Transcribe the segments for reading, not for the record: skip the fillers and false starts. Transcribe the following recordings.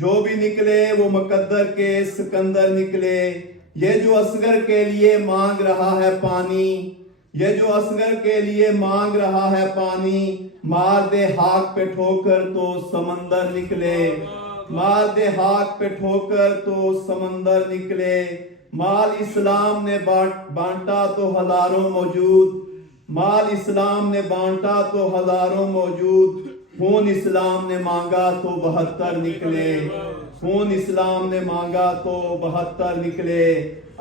جو بھی نکلے وہ مقدر کے سکندر نکلے. یہ جو اصغر کے لیے مانگ رہا ہے پانی، یہ جو اصغر کے لیے مانگ رہا ہے پانی، مار دے ہاک پہ ٹھوکر تو سمندر نکلے. مار دے ہاک پہ ٹھوکر تو سمندر نکلے. مال اسلام نے بانٹا تو ہزاروں موجود، مال اسلام نے بانٹا تو ہزاروں موجود. خون اسلام نے مانگا تو 72 نکلے، خون اسلام نے مانگا تو 72 نکلے.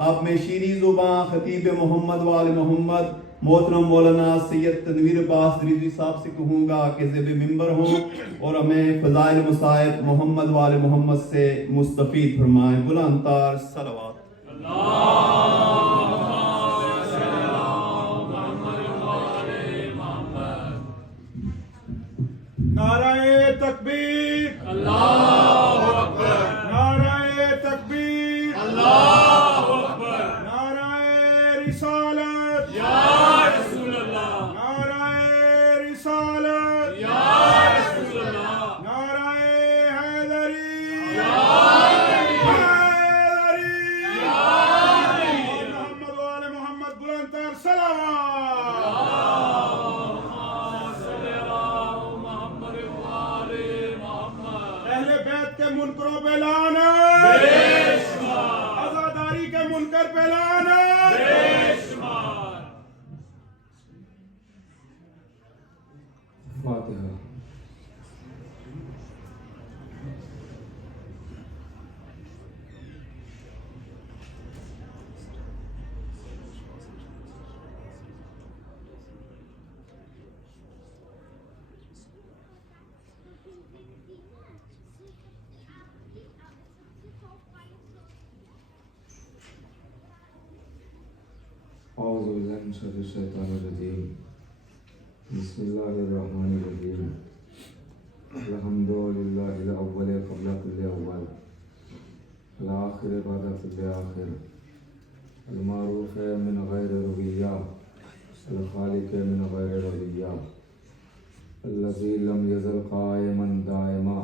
آپ میں شیریں زباں خطیب محمد وال محمد محترم مولانا سید تنویر عباس رضوی صاحب سے کہوں گا کہ زیب ممبر ہوں اور ہمیں فضائل مصائب محمد وال محمد سے مستفید فرمائیں. بلند تار صلوات. نعرہ تکبیر، اللہ اکبر. نعرہ تکبیر، اللہ اکبر. نعرہ رسالت، یا رسول اللہ. نعرہ رسالت، یا رسول اللہ. نعرہ حیدری، یا حیدری. محمد وآل محمد بلند تر صلوات. اہل بیت کے منکروں پہ لعنت، عزاداری کے منکر پہ لعنت. فاتحہ. اعوذ باللہ من شر الشیطان الرجیم. بسم اللہ الرحمن الرحیم. الحمد للہ الاول قبل کل اول، الآخر بعد کل آخر، المعروف من غیر رویہ، الخالق من غیر رویہ، الذی لم یزل قائما دائما،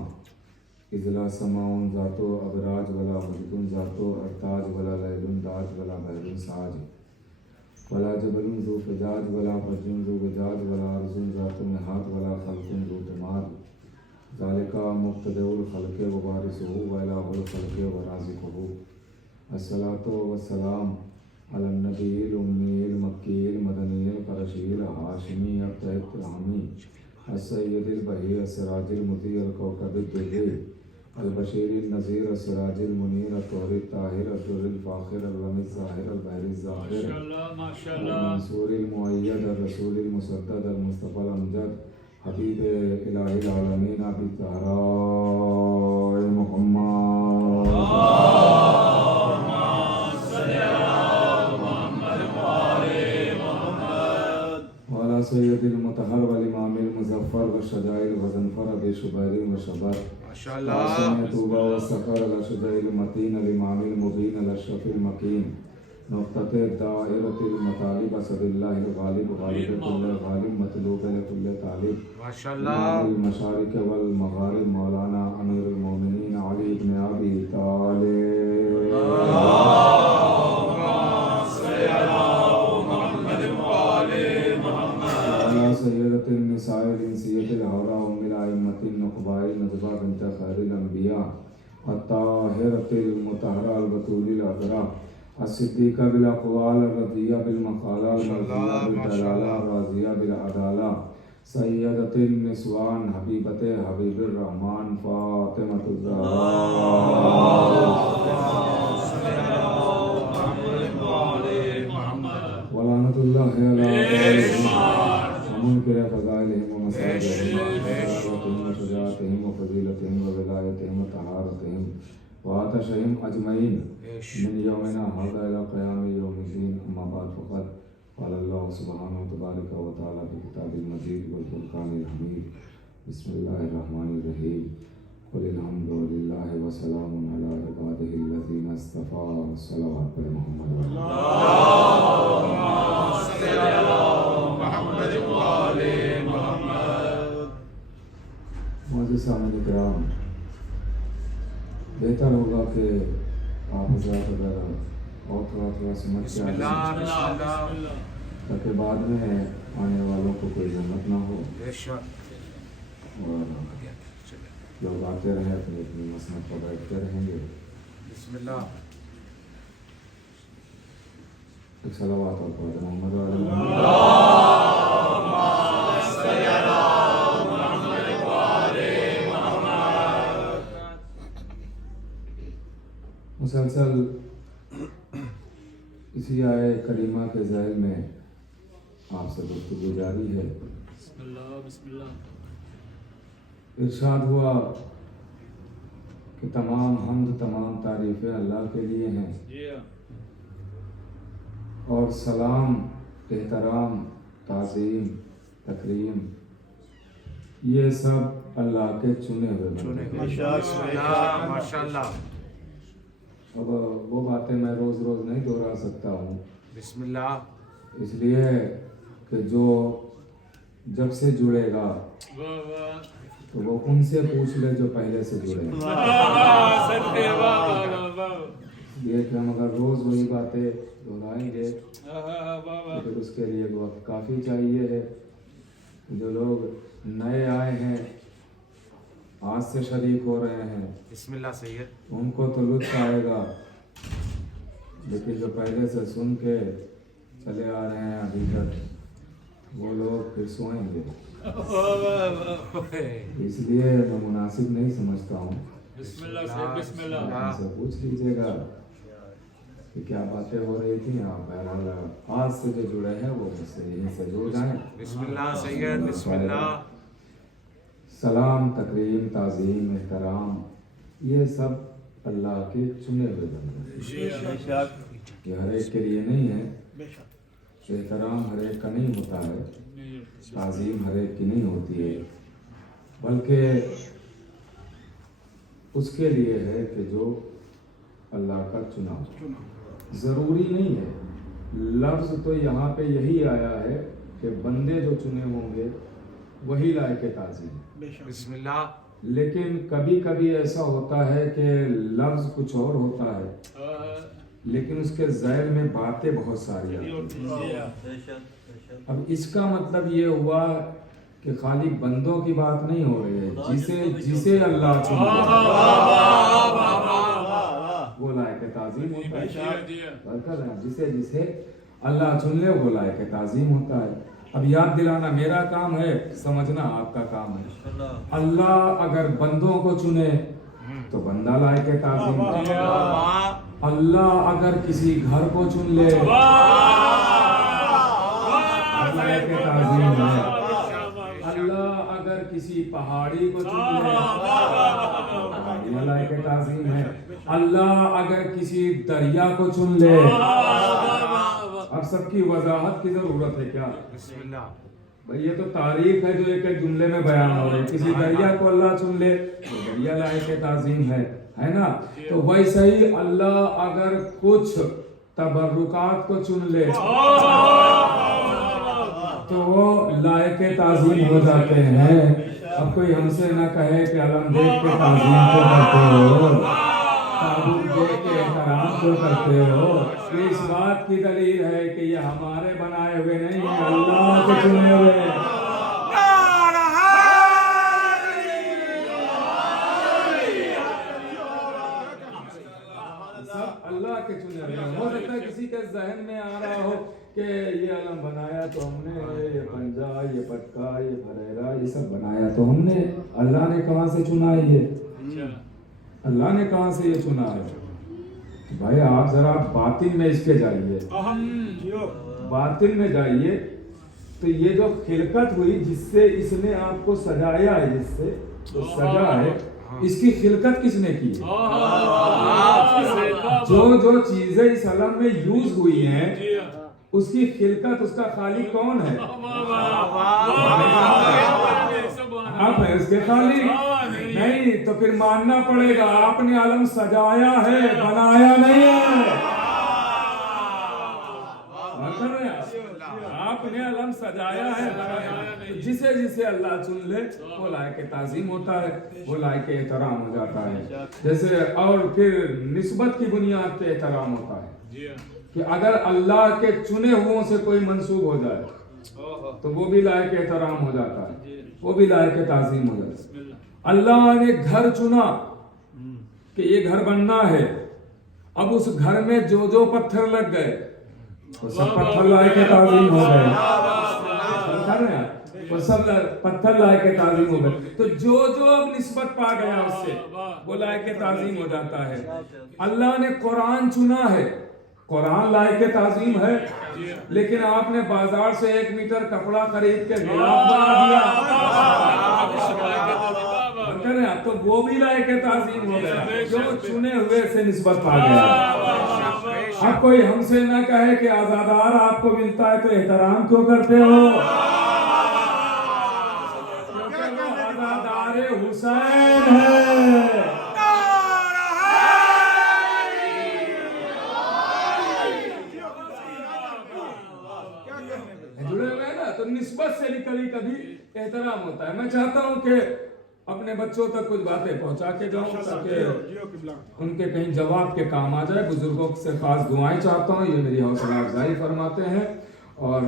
اذ لا سماء ذات ابراج ولا مجد ذات ارتاج ولا لیل داج ولا بحر ساج ولا جبل ذو فجاج ولا برج ذو وجاج ولا ارض ذات نحات ولا خلق ذو جمال. ذالک مبتدئ الخلق ووارثہ والہ الخلق ورازقہ. الصلاۃ والسلام علی النبی الامی المکی المدنی القرشی الہاشمی الطاہر السید البہی السراج المضیء الکوکب الدری البشیر النذیر السراج المنیر الطہر الطاہر الدر الفاخر الرمی الظاہر البحر الزاخر المنصور المؤید الرسول المسدد المصطفی الامجد حبیب الہ العالمین ابی الزہراء محمد. وعلى سید المطہر والامام المظفر والشجاع الغضنفر ابی شبیر وشبر وعلى طوبى والسفر الاشجع المتين الامام المبين الاشرف المكين نقطة دائرة المطالب اسد الله الغالب غالب كل غالب مطلوب لكل طالب امام المشارق والمغارب مولانا امیر المومنین علی بن ابی طالب. سیدۃ النساء الانسیۃ الحورا ام الائمۃ النقباء النجبہ بنت خیر الانبیاء الطاہرۃ المطہرہ البتول العذراء الصدیقہ بالاقوال الرضیہ بالمقالہ المرضیہ بالدلالہ الراضیہ بالعدالہ سیدۃ النسوان حبیبۃ حبیب الرحمن فاطمۃ الزہراء. ولعنۃ اللہ علی منکر فضائلہم و مساجدہم و شجاعتہم و فضیلتہم و ولایتہم و طہارتہم و آتشہم اجمعین من یومنا ھذا الی قیام یوم الدین. اما بعد فقد قال اللہ سبحانہ تبارک و تعالی فی کتاب المجید والفرقان الحمید. بسم اللہ الرحمن الرحیم. قل الحمد للہ وسلام علی عبادہ الذین اصطفیٰ. صلوات پر محمد. معزز سامعین کرام، بہتر ہوگا کہ آپ حضرات اگر اور تھوڑا سمجھ کے آئیں تاکہ بعد میں آنے والوں کو کوئی ذمت نہ ہو اور لوگ آتے رہے اپنی اپنی مسند پر بیٹھتے رہیں گے. ایک صلوات اور پڑھتے محمد علیہ مسلسل اسی آئے کریمہ کے ذیل میں آپ سے گفتگو جاری ہے. ارشاد ہوا کہ تمام حمد تمام تعریفیں اللہ کے لیے ہیں اور سلام احترام تعظیم تکریم یہ سب اللہ کے چنے ہوئے بندے. ماشاءاللہ. اب وہ باتیں میں روز روز نہیں دہرا سکتا ہوں بسم اللہ. اس لیے کہ جو جب سے جڑے گا تو وہ ان سے پوچھ لے جو پہلے سے جڑے. یہ کہ ہم اگر روز وہی باتیں دہرائیں گے پھر اس کے لیے وقت کافی چاہیے ہے. جو لوگ نئے آئے ہیں آج سے شریک ہو رہے ہیں بسم اللہ سید ان کو تو لطف آئے گا لیکن جو پہلے سے سن کے چلے آ رہے ہیں ابھی تک وہ لوگ پھر سوئیں گے. اس لیے میں مناسب نہیں سمجھتا ہوں. بسم اللہ. آپ سے پوچھ لیجیے گا کہ کیا باتیں ہو رہی تھیں. آپ بہرحال آج سے جو جڑے ہیں وہ مجھ سے یہیں سے جڑ جائیں. بسم اللہ سید. بسم اللہ. سلام تکریم تعظیم احترام یہ سب اللہ کے چنے ہوئے بندے ہیں. یہ ہر ایک کے لیے نہیں ہے. احترام ہر ایک کا نہیں ہوتا ہے. تعظیم ہر ایک کی نہیں ہوتی ہے بلکہ اس کے لیے ہے کہ جو اللہ کا چنا. ضروری نہیں ہے. لفظ تو یہاں پہ یہی آیا ہے کہ بندے جو چنے ہوں گے وہی لائق تعظیم. بسم اللہ. لیکن کبھی کبھی ایسا ہوتا ہے کہ لفظ کچھ اور ہوتا ہے لیکن اس کے ذیل میں باتیں بہت ساری آتی ہیں. اب اس کا مطلب یہ ہوا کہ خالی بندوں کی بات نہیں ہو رہی ہے. جسے اللہ چن وہ لائق تعظیم ہوتا ہے. جسے اللہ چن لے وہ لائق تعظیم ہوتا ہے. اب یاد دلانا میرا کام ہے, سمجھنا آپ کا کام ہے. اللہ اگر بندوں کو چنے تو بندہ لائق تعظیم ہے. اللہ اگر کسی گھر کو چن لے لائق تعظیم ہے. اللہ اگر کسی پہاڑی کو چن لے یہ لائق تعظیم ہے. اللہ اگر کسی دریا کو چن لے. اب سب کی وضاحت کی ضرورت ہے کیا؟ بسم اللہ. بھئی یہ تو تعریف ہے جو ایک ایک جملے میں بیان ہو رہی ہے. کسی دریا کو اللہ چن لے تو دریا لائق تعظیم ہے نا. تو ویسے ہی اللہ اگر کچھ تبرکات کو چن لے تو وہ لائق تعظیم ہو جاتے ہیں. اب کوئی ہم سے نہ کہے کہ علم دیکھ کے تعظیم کیوں کرتے ہو, تعبد دیکھ کے احترام کیوں کرتے ہو. اس بات کی دلیل ہے کہ یہ ہمارے بنائے ہوئے نہیں ہیں, اللہ کے چنے ہوئے ہیں. سب اللہ کے چنے ہوئے ہیں. ہو سکتا ہے کسی کے ذہن میں آ رہا ہو کہ یہ علم بنایا تو ہم نے, یہ پنجا, یہ پٹکا, یہ بھریرا, یہ سب بنایا تو ہم نے. اللہ نے کہاں سے چنا ہے یہ؟ اللہ نے کہاں سے یہ چنا ہے؟ بھائی آپ ذرا باطن میں اس کے جائیے, باطن میں جائیے تو یہ جو خلقت ہوئی جس سے اس نے آپ کو سجایا ہے, جس سے سجا ہے, اس کی خلقت کس نے کی؟ جو چیزیں اس عالم میں یوز ہوئی ہیں اس کی خلقت, اس کا خالق کون ہے؟ آپ ہیں اس کے خالق. نہیں تو پھر ماننا پڑے گا آپ نے عالم سجایا ہے, بنایا نہیں ہے. آپ نے علم سجایا ہے تو جسے جسے اللہ چن لے وہ لائق تعظیم ہوتا ہے، وہ لائق احترام ہو جاتا ہے. جیسے اور پھر نسبت کی بنیاد پہ احترام ہوتا ہے کہ اگر اللہ کے چنے ہوئوں سے کوئی منسوب ہو جائے تو وہ بھی لائق احترام ہو جاتا ہے، وہ بھی لائق تعظیم ہو جاتا ہے. اللہ نے گھر چنا کہ یہ گھر بننا ہے، اب اس گھر میں جو جو پتھر لگ گئے وہ سب پتھر لائق تعظیم ہو گئے. وہ سب پتھر لائق تعظیم ہو گئے. تو جو جو اب نسبت پا گیا اس سے وہ لائق تعظیم ہو جاتا ہے. اللہ نے قرآن چنا ہے، قرآن لائق تعظیم ہے، لیکن آپ نے بازار سے 1 میٹر کپڑا خرید کے غلاف بنا دیا تو وہ بھی لائق تعظیم ہو گیا، جو چنے ہوئے سے نسبت پا گیا. اب کوئی ہم سے نہ کہے کہ آزادار آپ کو ملتا ہے تو احترام کیوں کرتے ہو؟ کیونکہ وہ آزادار حسین ہے. جڑے ہوئے ہیں نا تو نسبت سے کبھی کبھی احترام ہوتا ہے. میں چاہتا ہوں کہ اپنے بچوں تک کچھ باتیں پہنچا کے جاؤں تاکہ ان کے کہیں جواب کے کام آ جائے. بزرگوں سے خاص دعائیں چاہتا ہوں، یہ میری حوصلہ افزائی فرماتے ہیں. اور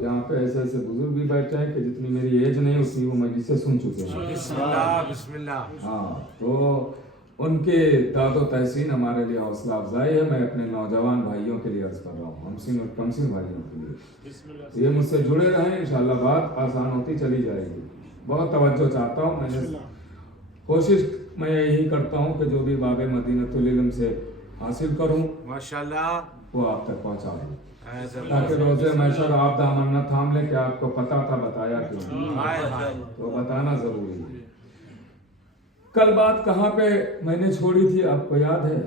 یہاں پہ ایسے ایسے بزرگ بھی بیٹھے ہیں کہ جتنی میری ایج نہیں اتنی وہ مجلس سے سن چکے ہیں. بسم اللہ بسم اللہ. ہاں تو ان کے داد و تحسین ہمارے لیے حوصلہ افزائی ہے. میں اپنے نوجوان بھائیوں کے لیے عرض کر رہا ہوں، ہمسن اور کمسن بھائیوں کے لیے، یہ مجھ سے جڑے رہیں، انشاءاللہ بات آسان ہوتی چلی جائے گی. بہت توجہ چاہتا ہوں. میں نے کوشش میں یہی کرتا ہوں کہ جو بھی باب مدینۃ العلم سے حاصل کروں ماشاءاللہ وہ آپ تک پہنچا دوں تاکہ روزے محشر آپ دامن نہ تھام لیں کہ آپ کو پتا تھا بتایا کیوں، تو بتانا ضروری ہے. کل بات کہاں پہ میں نے چھوڑی تھی آپ کو یاد ہے؟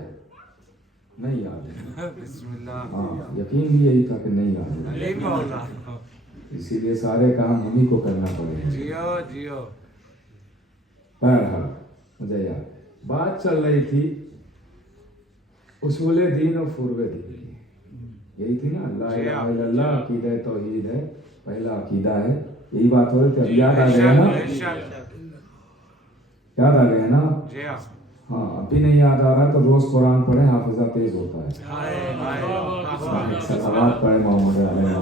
نہیں یاد ہے. بسم اللہ. ہاں یقین بھی یہی تھا کہ نہیں یاد ہے، اسی لیے سارے کام ہم ہی کو کرنا پڑے. جیو جیو. بہرحال مجھے یاد بات چل رہی تھی اصول دین اور فروع دین کی، یہی تھی نا. لا الہ الا اللہ عقیدہ توحید ہے، پہلا عقیدہ ہے، یہی بات ہو رہی تھی. اب یاد آ گیا نا؟ یاد آ گیا نا؟ ہاں اب بھی نہیں یاد آ رہا تو روز قرآن پڑھیں، حافظہ تیز ہوتا ہے. صلوات پڑھیں محمد علیہ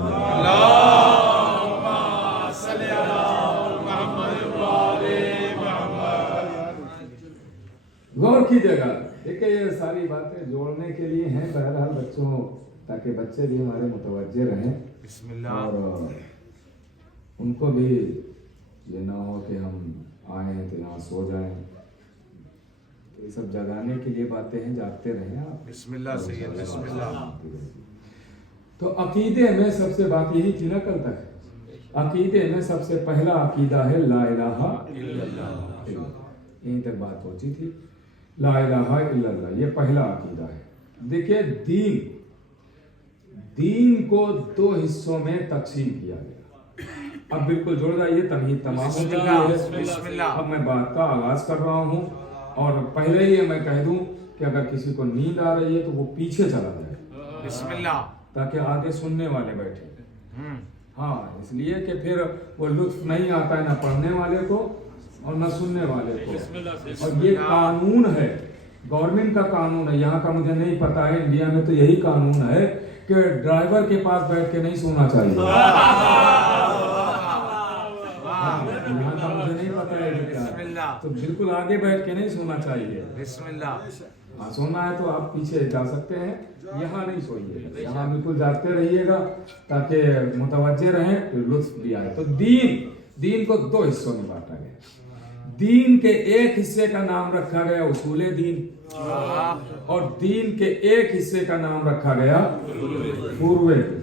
غور کیجیے گا. دیکھیں یہ ساری باتیں جوڑنے کے لیے ہیں بہرحال بچوں، تاکہ بچے بھی ہمارے متوجہ رہیں بسم اللہ. اور ان کو بھی یہ نہ ہو کہ ہم آئے ہیں تو یہاں سو جائیں. یہ سب جگانے کے لیے باتیں ہیں، جاگتے رہیں آپ. بسم اللہ سید بسم اللہ. تو عقیدے میں سب سے بات یہی تھی نا کل تک. عقیدے میں سب سے پہلا عقیدہ ہے لا الہ الا اللہ. یہیں تک بات پہنچی تھی. لا الہ الا اللہ یہ پہلا عقیدہ ہے. دیکھیں دین کو 2 حصوں میں تقسیم کیا گیا. اب بالکل جوڑ جائیے، تمہید تمام ہو گئی. بسم اللہ. اب میں بات کا آغاز کر رہا ہوں اور پہلے ہی میں کہہ دوں کہ اگر کسی کو نیند آ رہی ہے تو وہ پیچھے چلا جائے بسم اللہ، تاکہ آگے سننے والے بیٹھے. ہاں اس لیے کہ پھر وہ لطف نہیں آتا ہے نہ پڑھنے والے کو اور نہ سننے والے کو. اور یہ قانون ہے، گورنمنٹ کا قانون ہے. یہاں کا مجھے نہیں پتا ہے، انڈیا میں تو یہی قانون ہے کہ ڈرائیور کے پاس بیٹھ کے نہیں سونا چاہیے. یہاں کا مجھے نہیں پتا ہے، تو بالکل آگے بیٹھ کے نہیں سونا چاہیے. بسم اللہ. ہاں سونا ہے تو آپ پیچھے جا سکتے ہیں، یہاں نہیں سوئیے گا. یہاں بالکل جاگتے رہیے گا تاکہ متوجہ رہیں، لطف بھی آئے. تو دین کو 2 حصوں میں بانٹا گیا. دین کے ایک حصے کا نام رکھا گیا اصول دین اور دین کے ایک حصے کا نام رکھا گیا فروع دین.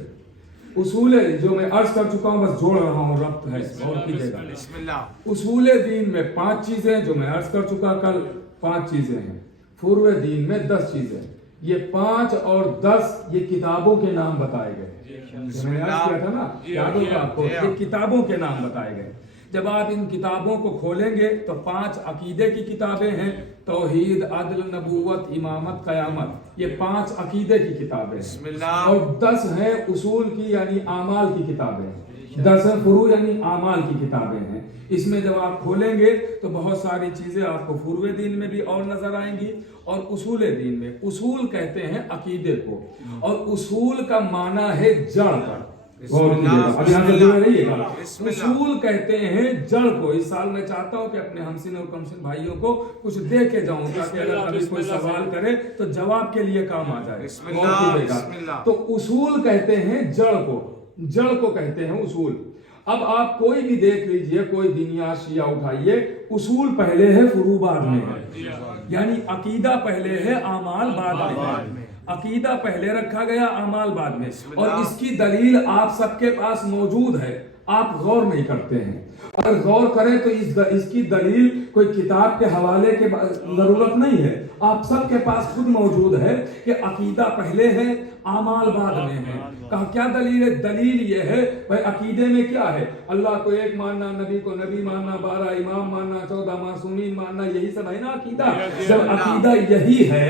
اصول جو میں عرض کر چکا ہوں بس جوڑ رہا ہوں، ربط ہے اور کیجیے گا. بسم اللہ. اصول دین میں 5 چیزیں جو میں عرض کر چکا کل، 5 چیزیں ہیں. فروع دین میں 10 چیزیں. یہ 5 اور 10 یہ کتابوں کے نام بتائے گئے. میں نے عرض کیا تھا نا، یاد ہوگا آپ کو، یہ کتابوں کے نام بتائے گئے. جب آپ ان کتابوں کو کھولیں گے تو 5 عقیدے کی کتابیں ہیں، توحید، عدل، نبوت، امامت، قیامت، یہ 5 عقیدے کی کتابیں بسم ہیں، اللہ۔ اور 10 ہیں اصول کی یعنی اعمال کی کتابیں ہیں، 10 فروع یعنی اعمال کی کتابیں ہیں۔ اس میں جب آپ کھولیں گے تو بہت ساری چیزیں آپ کو فروع دین میں بھی اور نظر آئیں گی اور اصول دین میں۔ اصول کہتے ہیں عقیدے کو، اور اصول کا معنی ہے جڑ کا۔ غور کیجیے گا، اب یہاں سے جڑے رہیے گا۔ اصول کہتے ہیں جڑ کو۔ اس سال میں چاہتا ہوں کہ اپنے ہمسن اور کمسن بھائیوں کو کچھ دے کے جاؤں تاکہ اگر کبھی کوئی سوال کرے تو جواب کے لیے کام آ جائے۔ غور کیجیے گا۔ تو اصول کہتے ہیں جڑ کو، جڑ کو کہتے ہیں اصول۔ اب آپ کوئی بھی دیکھ لیجئے، کوئی دنیا شیعہ اٹھائیے، اصول پہلے ہے فروع بعد میں ہے، یعنی عقیدہ پہلے ہے اعمال بعد میں۔ عقیدہ پہلے رکھا گیا، اعمال بعد میں، اور اس کی دلیل آپ سب کے پاس موجود ہے، آپ غور نہیں کرتے ہیں۔ اگر غور کریں تو اس کی دلیل کوئی کتاب کے حوالے کے ضرورت نہیں ہے، آپ سب کے پاس خود موجود ہے کہ عقیدہ پہلے ہے، اعمال بعد میں ہے۔ کہا کیا دلیل ہے؟ دلیل یہ ہے بھائی عقیدے میں کیا ہے؟ اللہ کو ایک ماننا، نبی کو نبی ماننا، 12 امام ماننا، 14 معصومین ماننا، یہی سب ہے نا عقیدہ۔ جب عقیدہ یہی ہے،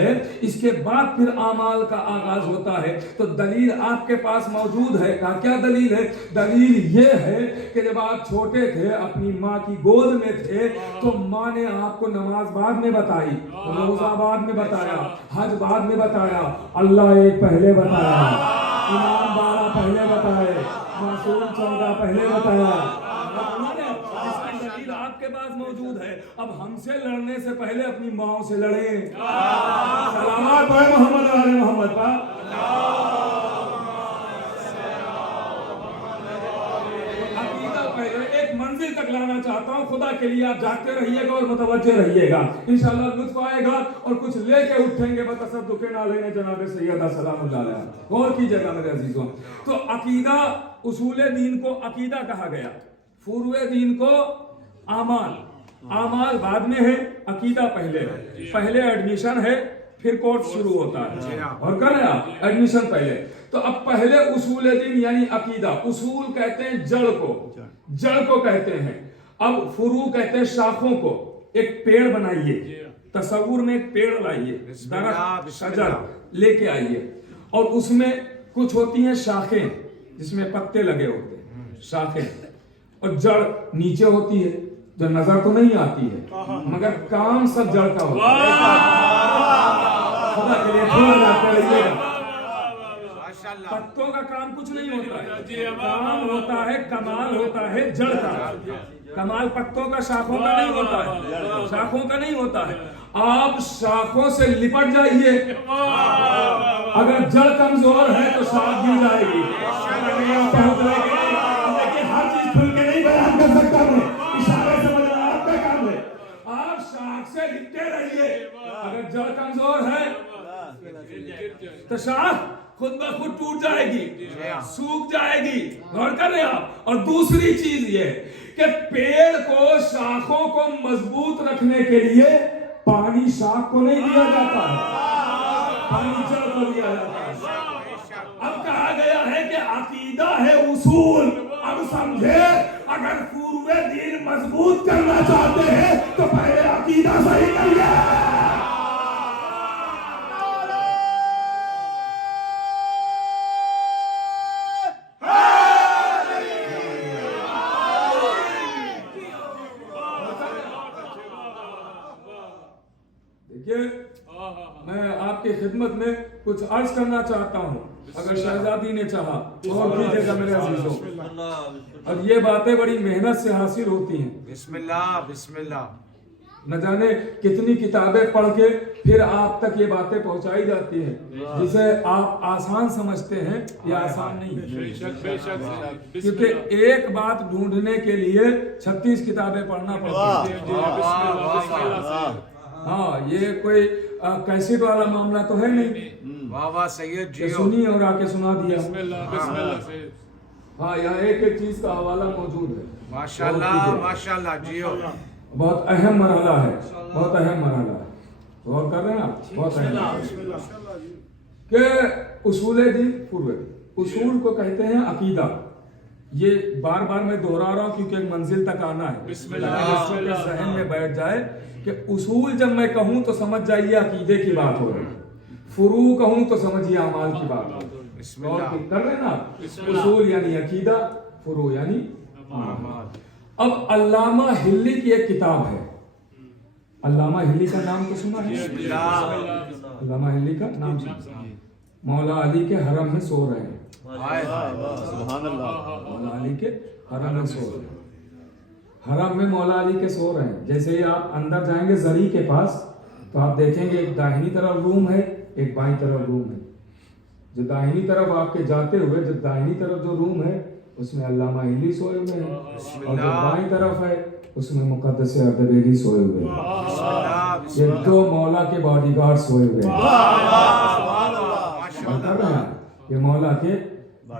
اس کے بعد پھر اعمال کا آغاز ہوتا ہے، تو دلیل آپ کے پاس موجود ہے۔ کہا کیا دلیل ہے؟ دلیل یہ ہے کہ جب آپ چھوٹے تھے، اپنی ماں کی گود میں تھے، تو ماں نے آپ کو نماز بعد میں بتائی، روزہ بعد میں بتایا، حج بعد میں بتایا، اللہ ایک پہلے بتایا، امام 12 پہلے بتائے، معصوم 14 پہلے بتایا۔ اس کی دلیل آپ کے پاس موجود ہے۔ اب ہم سے لڑنے سے پہلے اپنی ماں سے لڑیں۔ سلامات بھائی محمد علی محمد کا۔ ایک منزل تک لانا چاہتا ہوں، خدا کے لیے آپ جاگتے رہیے گا اور متوجہ رہیے گا، انشاءاللہ لطف آئے گا اور کچھ لے کے اٹھیں گے بتصدق نالین جناب سیدہ سلام اللہ علیہ۔ غور کیجئے گا میرے عزیزوں۔ تو عقیدہ، اصول دین کو عقیدہ کہا گیا، فروع دین کو اعمال، اعمال بعد میں ہے، عقیدہ پہلے ہے۔ پہلے ایڈمیشن ہے، پھر کورس شروع ہوتا ہے، اور کر رہے آپ ایڈمیشن پہلے۔ تو اب پہلے اصول دین یعنی عقیدہ، اصول کہتے ہیں جڑ کو، جڑ کو کہتے ہیں۔ اب فروع کہتے ہیں شاخوں کو۔ ایک پیڑ بنائیے، تصور میں ایک پیڑ لائیے، درخت شجر لے کے آئیے، اور اس میں کچھ ہوتی ہیں شاخیں جس میں پتے لگے ہوتے ہیں، شاخیں، اور جڑ نیچے ہوتی ہے جو نظر تو نہیں آتی ہے مگر کام سب جڑ کا ہوتا ہے۔ خدا کے لیے تھوڑا جاتے رہیے گا۔ پتوں کا کام کچھ نہیں ہوتا ہے، کام ہوتا ہے، کمال ہوتا ہے جڑ کا۔ کمال پتوں کا، شاخوں کا نہیں ہوتا ہے، شاخوں کا نہیں ہوتا ہے۔ آپ شاخوں سے لپٹ جائیے، اگر جڑ کمزور ہے تو شاخ گر جائے گی۔ لیکن ہر چیز کھل کے نہیں بیان کر سکتا میں، اشارے سے بدلنا آپ کا کام ہے۔ آپ شاخ سے لپٹے رہیے، اگر جڑ کمزور ہے تو شاخ خود بخود ٹوٹ جائے گی، سوکھ جائے گی۔ غور کر رہے ہیں آپ۔ اور دوسری چیز یہ کہ پیڑ کو، شاخوں کو مضبوط رکھنے کے لیے پانی شاخ کو نہیں دیا جاتا ہے، پانی جڑ کو دیا جاتا ہے۔ اب کہا گیا ہے کہ عقیدہ ہے اصول۔ اب سمجھے، اگر فروع دین مضبوط کرنا چاہتے ہیں تو پہلے عقیدہ صحیح کریے۔ میں آپ کی خدمت میں کچھ عرض کرنا چاہتا ہوں، اگر شہزادی نے چاہا اور کیجئے گا میرے عزیزوں۔ اور یہ باتیں بڑی محنت سے حاصل ہوتی ہیں۔ بسم اللہ، بسم اللہ۔ نہ جانے کتنی کتابیں پڑھ کے پھر آپ تک یہ باتیں پہنچائی جاتی ہیں، جسے آپ آسان سمجھتے ہیں، یہ آسان نہیں ہے، کیونکہ ایک بات ڈھونڈنے کے لیے 36 کتابیں پڑھنا پڑتی ہیں۔ ہاں، یہ کوئی کیسٹ والا معاملہ تو ہے نہیں، واہ واہ سید جی، سنی اور آ کے سنا دیا۔ ہاں، یہاں ایک ایک چیز کا حوالہ موجود ہے۔ ماشاءاللہ ماشاءاللہ جیو۔ بہت اہم مرحلہ ہے، بہت اہم مرحلہ ہے۔ غور کر رہے ہیں آپ؟ بہت اہم کہ اصول دین، فروع دین۔ اصول کو کہتے ہیں عقیدہ، یہ بار بار میں دوہرا رہا ہوں کیونکہ ایک منزل تک آنا ہے، تاکہ بچوں کے ذہن میں بیٹھ جائے کہ اصول جب میں کہوں تو سمجھ جائیے عقیدے کی بات ہو رہی ہے، فروع کہوں تو سمجھیے اعمال کی بات ہو رہی ہے۔ اور کر رہے ہیں نا، اصول یعنی عقیدہ، فروع یعنی اعمال۔ اب علامہ ہلی کی ایک کتاب ہے، علامہ ہلی کا نام تو سنا ہے؟ علامہ ہلی کا نام سنا، مولا علی کے حرم میں سو رہے ہیں، مولا علی کے حرم میں سو رہے ہیں، حرم میں مولا علی کے سو رہے ہیں۔ جیسے ہی آپ اندر جائیں گے زری کے پاس تو آپ دیکھیں گے ایک داہنی طرف روم ہے، ایک بائیں طرف روم ہے۔ جو داہنی طرف آپ کے جاتے ہوئے جو داہنی طرف جو روم ہے اس میں علامہ ہلی سوئے ہوئے ہیں، اور جو بائیں طرف ہے اس میں مقدس اردبیلی سوئے ہوئے ہیں۔ یہ دو مولا کے باڈی گارڈ سوئے ہوئے ہیں، کر رہے ہیں، یہ مولا کے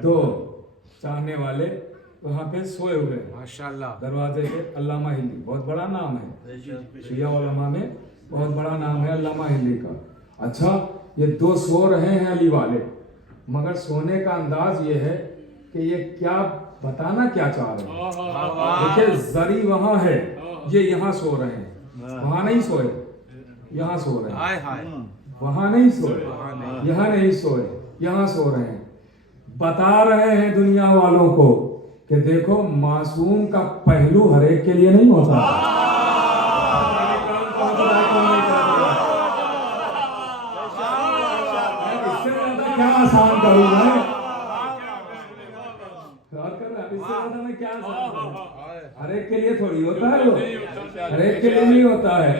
دو چاہنے والے وہاں پہ سوئے ہوئے ہیں ماشاءاللہ۔ دروازے کے۔ علامہ ہلی بہت بڑا نام ہے، شیعہ علماء میں بہت بڑا نام ہے علامہ ہلی کا۔ اچھا، یہ دو سو رہے ہیں علی والے، مگر سونے کا انداز یہ ہے کہ یہ کیا بتانا کیا چاہ رہے ہیں۔ دیکھیں زری وہاں ہے، یہ یہاں سو رہے ہیں، وہاں نہیں سوئے، یہاں سو رہے ہیں، وہاں نہیں سوئے، یہاں نہیں سوئے، یہاں سو رہے ہیں۔ بتا رہے ہیں دنیا والوں کو کہ دیکھو معصوم کا پہلو ہر ایک کے لیے نہیں ہوتا۔ اس سے زیادہ کیا آسان کروں میں، ہر ایک کے لیے تھوڑی ہوتا ہے، وہ ہر ایک کے لیے نہیں ہوتا ہے۔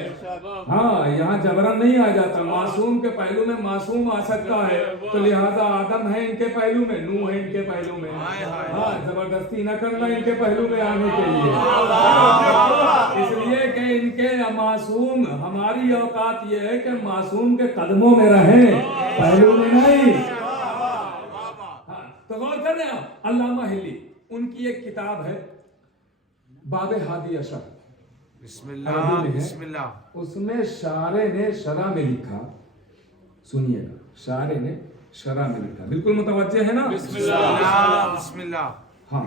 ہاں، یہاں جبرن نہیں آ جاتا، معصوم کے پہلو میں معصوم آ سکتا ہے، تو لہٰذا آدم ہے ان کے پہلو میں، نوح ہے ان کے پہلو میں، ہاں زبردستی نہ کرنا ان کے پہلو میں آنے کے لیے، اس لیے کہ ان کے معصوم، ہماری اوقات یہ ہے کہ معصوم کے قدموں میں رہیں، پہلو میں نہیں۔ تو غور کر رہے ہیں علامہ ہلی، ان کی ایک کتاب ہے باب ہادی عشر، بسم اللہ بسم اللہ۔ اس میں شارح نے شرح میں لکھا، سنیے گا، شارح نے شرح میں لکھا، بالکل متوجہ ہے نا؟ بسم اللہ بسم اللہ۔ ہاں،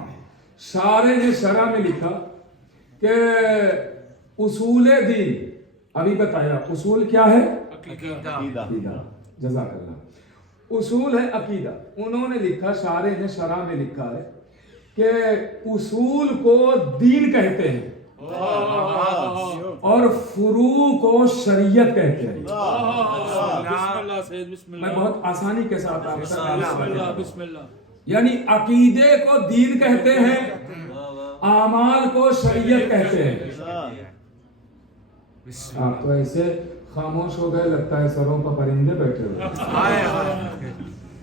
شارح نے شرح میں لکھا کہ اصول دین، ابھی بتایا اصول کیا ہے؟ عقیدہ، جزاک اللہ۔ اصول ہے عقیدہ۔ انہوں نے لکھا، شارح نے شرح میں لکھا ہے کہ اصول کو دین کہتے ہیں اور فروع کو شریعت کہتے ہیں۔ میں بہت آسانی کے ساتھ آپ سے، یعنی عقیدے کو دین کہتے ہیں، اعمال کو شریعت کہتے ہیں۔ آپ تو ایسے خاموش ہو گئے، لگتا ہے سروں پر پرندے بیٹھے ہوئے۔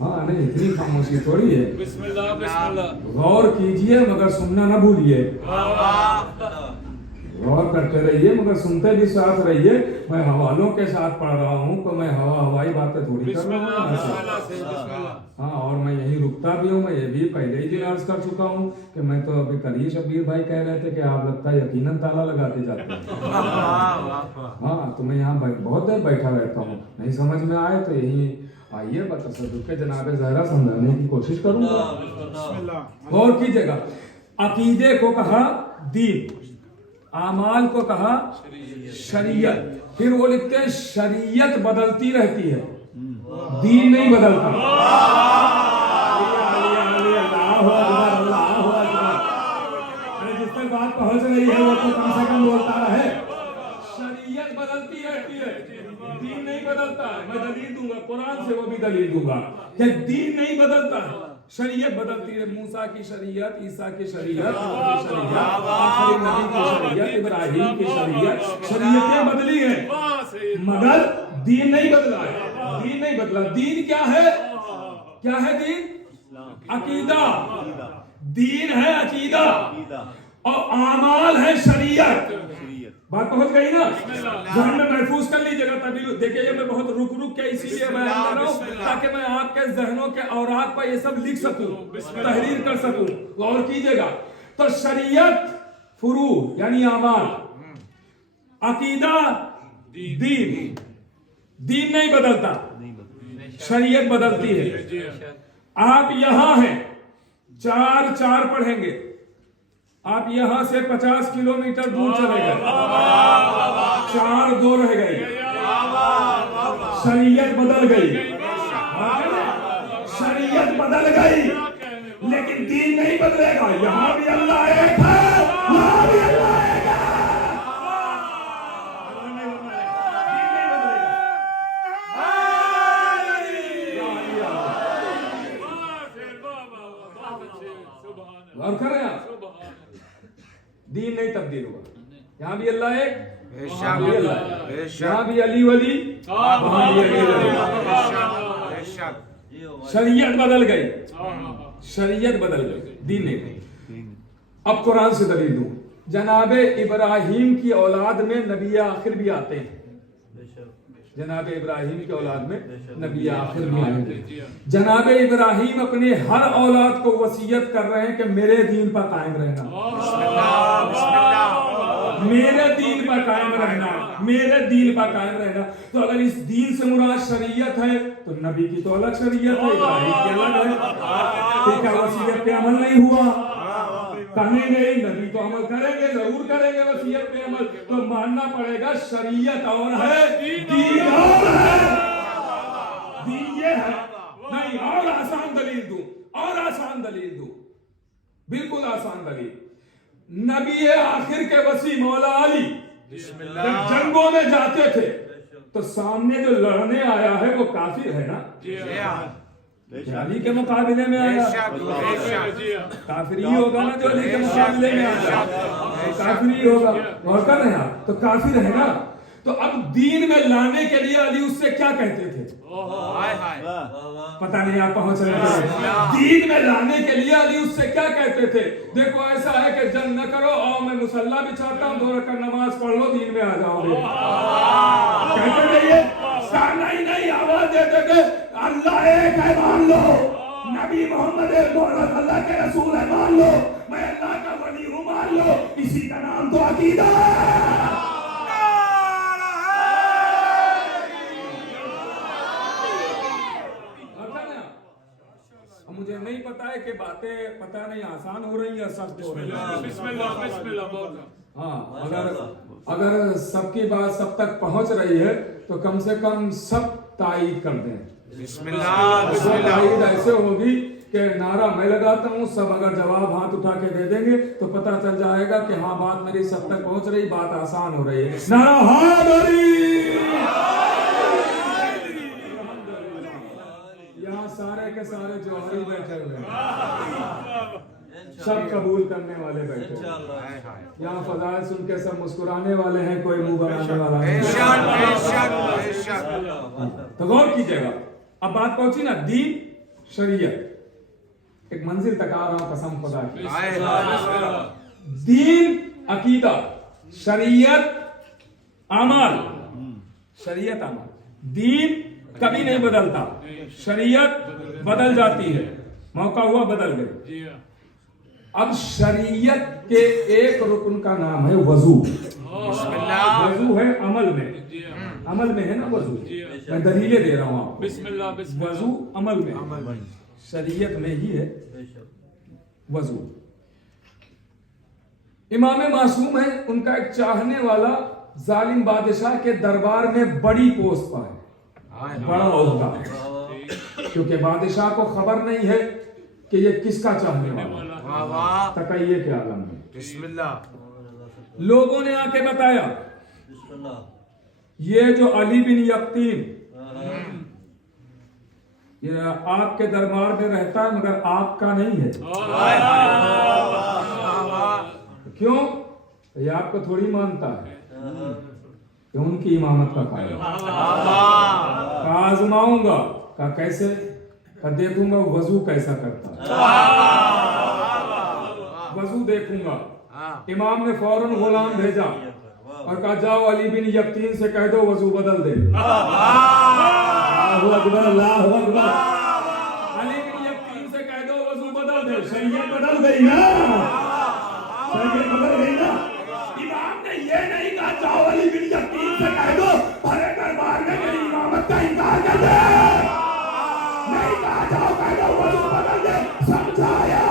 ہاں نہیں، اتنی خاموشی تھوڑی ہے، بسم اللہ بسم اللہ۔ غور کیجئے مگر سننا نہ بھولیے، غور کرتے رہیے مگر سنتے بھی ساتھ رہیے۔ میں حوالوں کے ساتھ پڑھ رہا ہوں تو میں ہوائی باتیں تھوڑی کر رہا ہوں۔ ہاں، اور میں یہیں رکتا بھی ہوں، میں یہ بھی پہلے ہی عرض کر چکا ہوں کہ میں تو ابھی کل ہی شبیر بھائی کہہ رہے تھے کہ آپ لگتا ہے یقیناً تالا لگاتے جاتے ہیں۔ ہاں، تو میں یہاں بہت دیر بیٹھا رہتا ہوں، نہیں سمجھ میں آئے تو یہی آئیے بتصدق کے جناب زہرا سمجھانے کی کوشش کروں گا۔ غور کیجئے گا، عقیدے کو کہا دین، اعمال کو کہا شریعت۔ پھر وہ لکھتے ہیں شریعت بدلتی رہتی ہے، دین نہیں بدلتا۔ جس تک بات پہنچ رہی ہے وہ تو کم سے کم بولتا رہے۔ شریعت بدلتی رہتی ہے، دین نہیں بدلتا ہے۔ میں دلیل دوں گا، قرآن سے وہ بھی دلیل دوں گا کہ دین نہیں بدلتا ہے، شریعت بدلتی ہے۔ موسیٰ کی شریعت، عیسیٰ کی شریعت، آخری نبی کی شریعت، ابراہیم کی شریعت، شریعتیں بدلی ہیں مگر دین نہیں بدلا ہے، دین نہیں بدلا۔ دین کیا ہے؟ کیا ہے دین؟ عقیدہ۔ دین ہے عقیدہ اور اعمال ہے شریعت۔ بات پہنچ گئی نا؟ ذہن میں محفوظ کر لیجیے گا۔ تبھی دیکھیے یہ میں بہت رک کے اسی لیے بیان کر رہا ہوں تاکہ میں آپ کے ذہنوں کے اوراق پر یہ سب لکھ سکوں، تحریر کر سکوں۔ غور کیجیے گا، تو شریعت فروع یعنی اعمال، عقیدہ دین۔ دین نہیں بدلتا، شریعت بدلتی ہے۔ آپ یہاں ہیں، 4 पढ़ेंगे। आप यहां से 50 किलोमीटर दूर चले गए, 4 2 रह गए, शरीयत बदल गई, शरीयत बदल गई, लेकिन दीन नहीं बदलेगा। यहां भी अल्लाह एक है, वहां भी अल्लाह एक है। और कर रहे हैं आप, दीन नहीं तब्दील हुआ। यहाँ भी अल्लाह एक, वहाँ भी अल्लाह एक। यहाँ भी अली वली, वहाँ भी अली वली। शरीयत बदल गई, शरीयत बदल गई, दीन नहीं। अब कुरान से दलील दूं। जनाबे इब्राहिम की औलाद में नबी आखिर भी आते हैं। जनाब इब्राहिम की औलाद में नबी आखिर भी आएंगे। जनाब इब्राहिम अपने हर औलाद को वसीयत कर रहे हैं कि मेरे दीन पर कायम रहना, मेरे दीन पर कायम रहना, मेरे दीन पर कायम रहना। तो अगर इस दीन से मुराद शरीयत है तो नबी की तो अलग शरीयत है, इब्राहिम की अलग है। ठीक है, वसीयत पे अमल नहीं हुआ, कहने नहीं, नबी तो अमल करेंगे, जरूर करेंगे वसीयत पे अमल, तो मानना पड़ेगा शरीयत और है, दीन और है, दीन ये है नहीं। और आसान दलील दूं, और आसान दलील दूं, बिल्कुल आसान दलील। नबी आखिर के वसी मौला अली जब जंगों में जाते थे तो सामने जो लड़ने आया है वो काफिर है ना, अली के मुकाबले में आया, काफिर ही होगा ना जो अली के मुकाबले में आया, काफिर ही होगा। और कर रहे हैं आप, तो काफिर है ना। तो अब दीन में लाने के लिए अली उससे क्या कहते थे, पता नहीं आप पहुंच रहे हैं। दीन में लाने के लिए अली उससे क्या कहते थे, देखो ऐसा है कि जंग न करो, आओ मैं मुसल्ला बिछाता हूं, 2 रकात नमाज पढ़ लो, दीन में आ जाओगे। कहते थे ये, नहीं, आवाज देते थे अल्लाह एक है मान लो, नबी मोहम्मद एक अल्लाह के रसूल है मान लो, मैं अल्लाह का वली हूं मान लो, इसी का नाम तो अकीदा है। मुझे नहीं पता है कि बातें पता नहीं आसान हो रही है, सख्त हो रही है। हाँ, अगर सबकी बात सब तक पहुंच रही है तो कम से कम सब तायीद कर दें। तायीद ऐसे होगी कि नारा मैं लगाता हूँ, सब अगर जवाब हाथ उठा के दे देंगे तो पता चल जाएगा कि हाँ बात मेरी सब तक पहुंच रही, बात आसान हो रही है। नारा यहाँ सारे के सारे जौहरी बैठे हुए हैं, सब कबूल करने वाले बैठे हैं। यहाँ फजाइल सुन के सब मुस्कुराने वाले हैं, कोई मुंह बनाने वाला नहीं। तो गौर कीजिएगा, अब बात पहुंची ना दीन शरीयत, एक मंजिल तक आ रहा हूं कसम खुदा की। दीन अकीदा, शरीयत अमल, शरीयत अमल। दीन कभी नहीं बदलता, शरीयत बदल जाती है, मौका हुआ बदल गई। अब शरीयत के एक रुकन का नाम है वजू। वजू है अमल में, अमल में है ना वजू, मैं दलीलें दे रहा हूं आपको। वजू अमल में, शरीयत में ही है वजू। इमाम मासूम है, उनका एक चाहने वाला जालिम बादशाह के दरबार में बड़ी पोस्ट पर है, बड़ा ओहदा, क्योंकि बादशाह को खबर नहीं है कि ये किसका चाहने वाला, तकैये के आलम में। बिस्मिल्लाह। लोगों ने आके बताया ये जो अली बिन यकीन ये आपके दरबार में रहता है मगर आपका नहीं है। क्यों? ये आपको थोड़ी मानता है कि उनकी इमामत का कायल। आजमाऊंगा, का कैसे? का देखूंगा वजू कैसा करता है, वजू देखूंगा। इमाम ने फौरन गुलाम भेजा और कहा जाओ अली बिन यकीन से कह दो वजू बदल दे। अल्लाहु अकबर, अल्लाहु अकबर। अली बिन यकीन से कह दो वजू बदल दे। शरीयत बदल गई ना, शरीयत बदल गई ना। इमाम ने ये नहीं कहा जाओ अली बिन यकीन से कह दो भरे दरबार में मेरी इमामत का इनकार कर दे, नहीं कहा जाओ कह दो वजू बदल दे। समझाया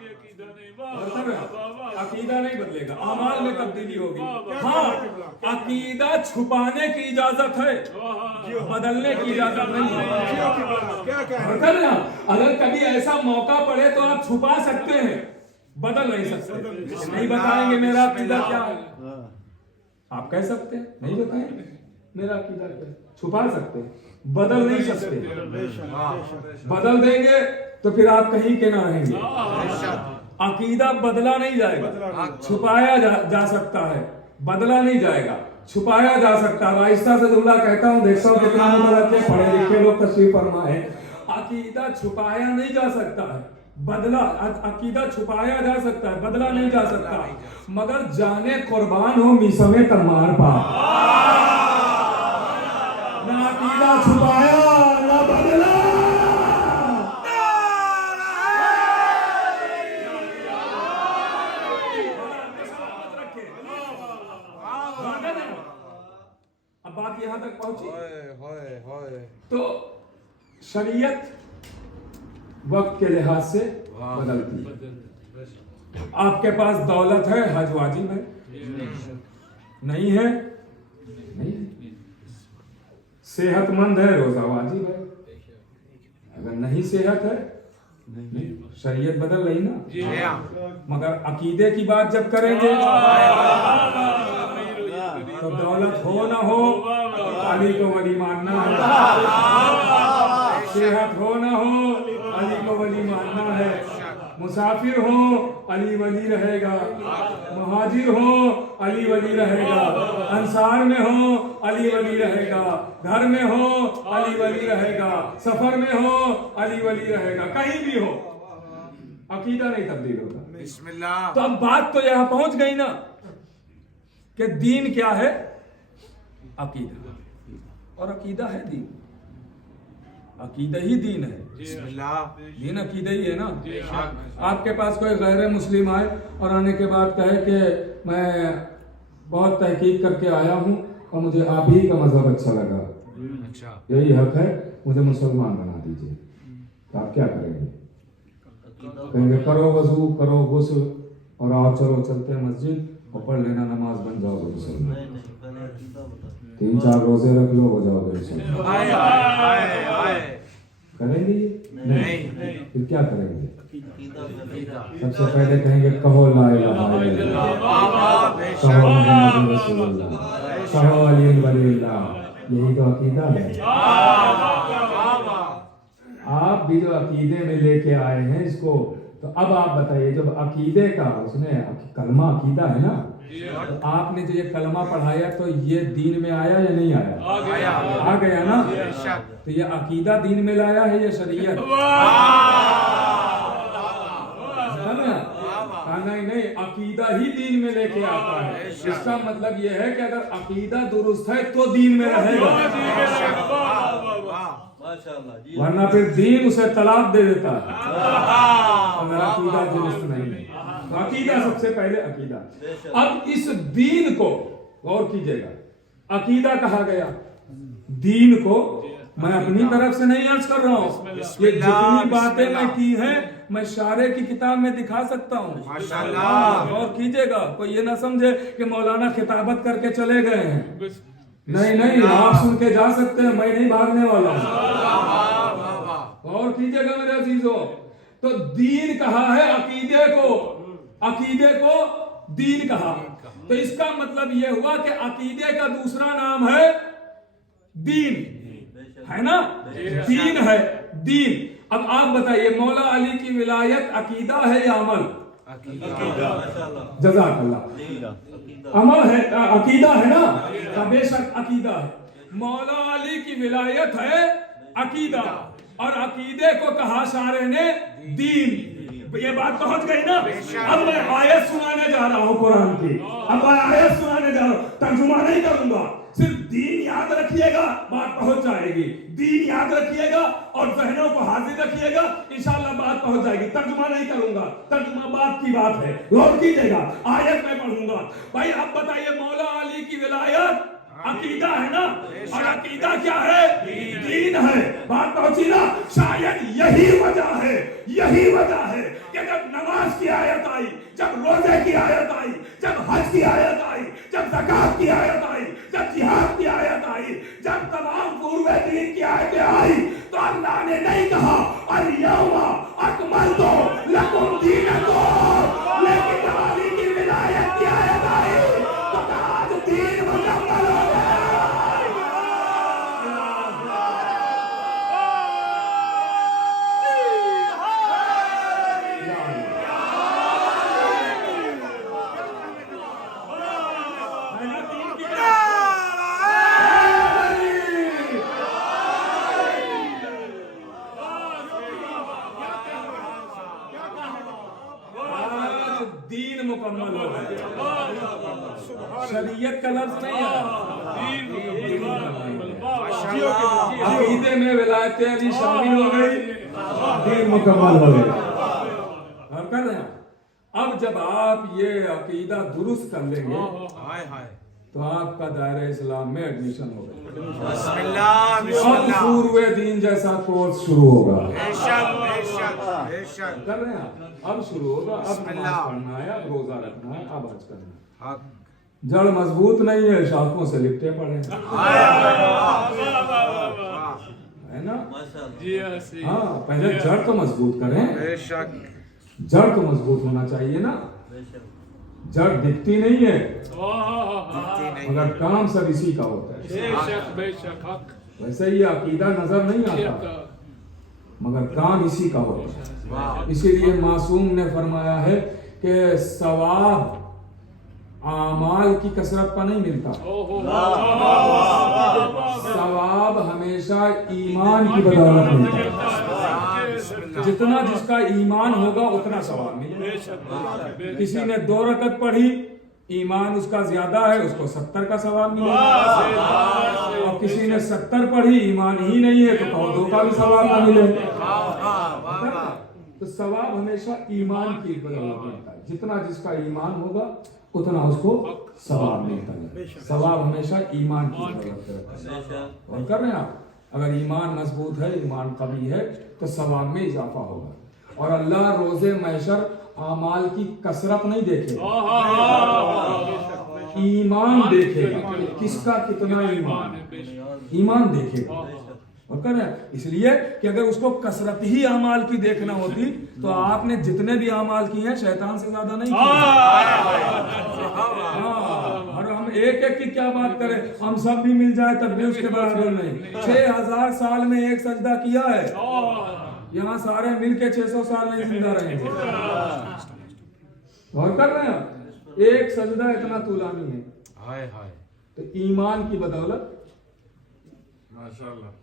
अकीदा नहीं बदलेगा। अकीदा नहीं बदलेगा, अमाल में तब्दीली होगी। हाँ, अकीदा छुपाने की इजाजत है, बदलने की इजाजत नहीं है। क्या अगर कभी ऐसा मौका पड़े तो आप छुपा सकते हैं, बदल नहीं सकते। नहीं बताएंगे मेरा अकीदा क्या है, आप कह सकते हैं नहीं बताएंगे मेरा अकीदा क्या, छुपा सकते, बदल नहीं सकते। बदल देंगे तो फिर आप कहीं के ना रहेंगे। अकीदा बदला नहीं जाएगा, छुपाया जा सकता है, बदला नहीं जाएगा, छुपाया जा सकता है। आहिस्ता से जुमला कहता हूँ, देखता हूँ कितना मतलब पढ़े लिखे लोग तशरीफ फरमा है। अकीदा छुपाया नहीं जा सकता है, बदला, अकीदा छुपाया जा सकता है, बदला नहीं जा सकता, मगर जाने कुर्बान हो मीसमे तमार पा। ना अकीदा छुपाया ना बदला। अब बात यहां तक पहुंची तो शरीयत वक्त के लिहाज से बदलती है। आपके पास दौलत है, हज वाजिब है, नहीं है नहीं, सेहतमंद है, रोजा वाजिब है। अगर नहीं सेहत है नहीं, शरीयत बदल रही ना। मगर अकीदे की बात जब करेंगे तो दौलत हो ना हो अली को वली मानना है, सेहत हो ना हो अली को वली मानना है, मुसाफिर हो अली वली रहेगा, मुहाजिर हो अली वली रहेगा, अंसार में हो अली वली रहेगा, घर में हो अली वली रहेगा, सफर में हो अली वली रहेगा, कहीं भी हो अकीदा नहीं तब्दील होगा। बिस्मिल्लाह। तो अब बात तो यहां पहुंच गई ना कि दीन क्या है, अकीदा, और अकीदा है दीन, अकीदा ही दीन है। बिस्मिल्लाह। दीन अकीदा ही है ना। आपके पास कोई गैर मुस्लिम आए और आने के बाद कहे कि मैं बहुत तहकीक करके आया हूं और मुझे आप ही का मजहब अच्छा लगा, अच्छा, यही हक है, मुझे मुसलमान बना दीजिए, तो आप क्या करेंगे? कहेंगे करो वजू, करो गुस्ल और आओ चलो चलते हैं मस्जिद और पढ़ लेना नमाज, बन जाओगे मुसलमान, 3-4 रोजे रख लो, हो जाओगे मुसलमान। करेंगे नहीं, फिर क्या करेंगे? सबसे पहले कहेंगे कहो ला इलाहा इल्लल्लाह, कहो मुहम्मद रसूलुल्लाह, कहो अली वलील्लाह, यही तो अकीदा है। आप भी जो अकीदे में लेके आए हैं इसको, तो अब आप बताइए, जब अकीदे का उसने कलमा अकीदा है ना, तो आपने जो ये कलमा पढ़ाया तो ये दीन में आया या नहीं आया? आ गया ना। तो ये अकीदा दीन में लाया है या शरीयत? नहीं, अकीदा ही दीन में लेके आता है। इसका मतलब ये है कि अगर अकीदा दुरुस्त है तो दीन में रहेगा, वरना फिर दीन उसे तलाक दे देता है। अगर अकीदा दुरुस्त नहीं है, अकीदा सबसे पहले अकीदा। अब इस दीन को गौर कीजिएगा, अकीदा कहा गया, दीन को मैं अपनी तरफ से नहीं अर्ज कर रहा हूँ, ये जितनी बातें मैं की हैं मैं शारे की किताब में दिखा सकता हूँ। माशाल्लाह। और कीजिएगा, कोई ये ना समझे कि मौलाना खिताबत करके चले गए हैं, नहीं, आप सुन के जा सकते हैं, मैं नहीं भागने वाला हूँ। और कीजिएगा मेरे अजीजों, तो दीन कहा है अकीदे को, अकीदे को दीन कहा, तो इसका मतलब यह हुआ कि अकीदे का दूसरा नाम है दीन, है ना, दीन है दीन। अब आप बताइए, मौला अली की विलायत अकीदा है या अमल? जज़ाकल्लाह, अमल है, अकीदा है ना, बेशक अकीदा है। मौला अली की विलायत है अकीदा, और अकीदे को कहा शारे ने दीन। ये बात पहुंच गई ना। अब मैं आयत सुनाने जा रहा हूं कुरान की, अब मैं आयत सुनाने जा रहा हूं, तर्जुमा नहीं करूंगा, सिर्फ दीन याद रखिएगा, बात पहुंच जाएगी। दीन याद रखिए। रखिएगा और जहनों को हाजिर रखिएगा, इंशाअल्लाह बात पहुंच जाएगी। तर्जुमा नहीं करूंगा, तर्जुमा बात की बात है, गौर कीजिएगा। आयत में पढ़ूंगा। भाई आप बताइए, मौला अली की विलायत अकीदा है ना, और अकीदा क्या है? दीन है। बात पहुंची ना? शायद यही वजह है कि जब नमाज की आयत आई, जब रोजे की आयत आई, जब हज की आयत आई, जब ज़कात की आयत आई, जब जिहाद की आयत आई, जब तमाम पूर्व दीन की आयतें आई, तो अल्लाह ने नहीं कहा अल-यौमा अकमलतु लकुम दीनकुम, लेकिन जब अली की विलायत की आयत आई तो कहा आज दीन मुकम्मल हो गया। दीन मुकम्मल हो गया। शरीयत का लफ्ज नहीं है, अकीदे में विलायत अली शामिल हो गई, दीन मुकम्मल हो गया। हम कर रहे हैं। अब जब आप ये अकीदा दुरुस्त कर लेंगे तो आपका दायरा इस्लाम में एडमिशन होगा। अब पूर्व दीन जैसा कोर्स शुरू होगा। कर रहे हैं आप? अब शुरू होगा। अब नमाज पढ़ना है, अब रोजा रखना है, अब हज करना है। जड़ मजबूत नहीं है, शाखों से लिपटे पड़े हैं, है ना? हाँ, पहले जड़ तो मजबूत करें। जड़ तो मजबूत होना चाहिए ना। जड़ दिखती नहीं है मगर काम सब इसी का होता है। वैसे ही अकीदा नजर नहीं आता मगर काम इसी का होता है। इसीलिए मासूम ने फरमाया है कि सवाब आमाल की कसरत पर नहीं मिलता, सवाब हमेशा ईमान की बदौलत मिलता है। जितना जिसका ईमान होगा उतना सवाब मिलेगा। किसी ने 2 रकत पढ़ी, ईमान उसका ज्यादा है, उसको 70 का सवाब मिलेगा। और किसी ने 70 पढ़ी, ईमान ही नहीं है, तो 2 का भी सवाब ना मिले। तो सवाब हमेशा ईमान की बदौलत मिलता है। जितना जिसका ईमान होगा उतना उसको सवाब मिलता है। सवाब हमेशा ईमान की बदौलत है। और कर रहे हैं आप? अगर ईमान मजबूत है, ईमान कवी है, तो सवाब में इजाफा होगा। और अल्लाह रोजे महशर आमाल की कसरत नहीं देखेगा, ईमान देखेगा। किसका कितना ईमान देखेगा। और कर रहे हैं? इसलिए कि अगर उसको कसरत ही आमाल की देखना होती तो आपने जितने भी आमाल किए हैं शैतान से ज्यादा नहीं किए। और हम एक एक की क्या बात करें, हम सब भी मिल जाए तब भी उसके बराबर नहीं। 6000 साल में एक सजदा किया है, यहाँ सारे मिलके 600 साल नहीं जिंदा रहेंगे। और कर रहे हैं? एक सजदा इतना तूलानी है। तो ईमान की बदौलत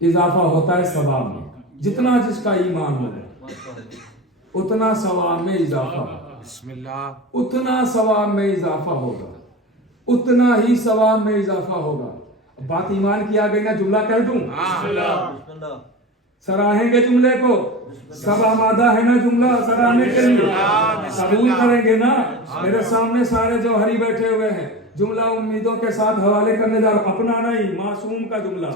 इजाफा होता है सवाब में। जितना जिसका ईमान होगा उतना सवाब में इजाफा होगा, उतना सवाब में इजाफा होगा, उतना ही सवाब में इजाफा होगा। बात ईमान की आ गई ना, जुमला कह दूं? सराहेंगे जुमले को? सब आमादा है ना जुमला सराहने के लिए? कबूल करेंगे ना? मेरे सामने सारे जौहरी बैठे हुए हैं, जुमला उम्मीदों के साथ हवाले करने जा रहा, अपना नहीं, मासूम का जुमला।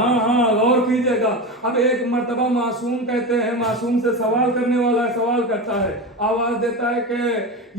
हाँ, गौर कीजिएगा। अब एक मर्तबा मासूम कहते हैं, मासूम से सवाल करने वाला सवाल करता है, आवाज देता है कि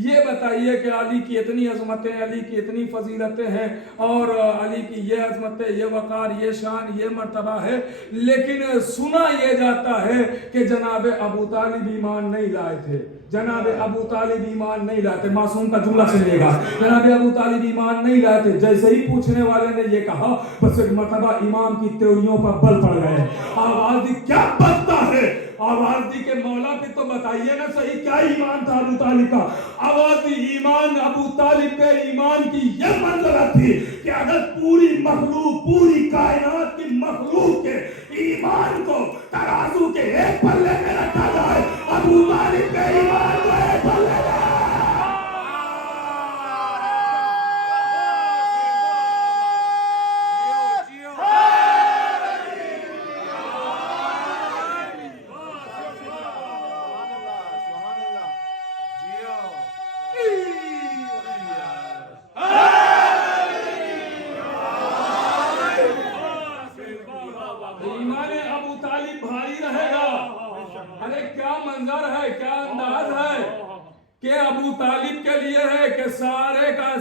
ये बताइए कि अली की इतनी अजमतें, अली की इतनी फजीलतें हैं, और अली की ये अजमतें, ये वकार, ये शान, ये मर्तबा है, लेकिन सुना ये जाता है कि जनाब अबू तालिब ईमान नहीं लाए थे, जनाब अबू तालिब ईमान नहीं लाए थे। मासूम का जुमला सुनिएगा, जनाब अबू तालिब ईमान नहीं लाए थे। जैसे ही पूछने वाले ने ये कहा, बस एक मर्तबा इमाम की त्योरियों पर बल पड़ गए। आवाज दी, क्या बनता है? आवाज दी के मौला पे तो बताइए ना सही, क्या ईमान था अबू तालिब का? आवाज दी, ईमान अबू तालिब के ईमान की ये मंजिलत थी कि अगर पूरी मखलूक, पूरी कायनात की मखलूक के ईमान को तराजू के एक पल्ले में रखा जाए, अबू तालिब के ईमान को एक पल्ले में।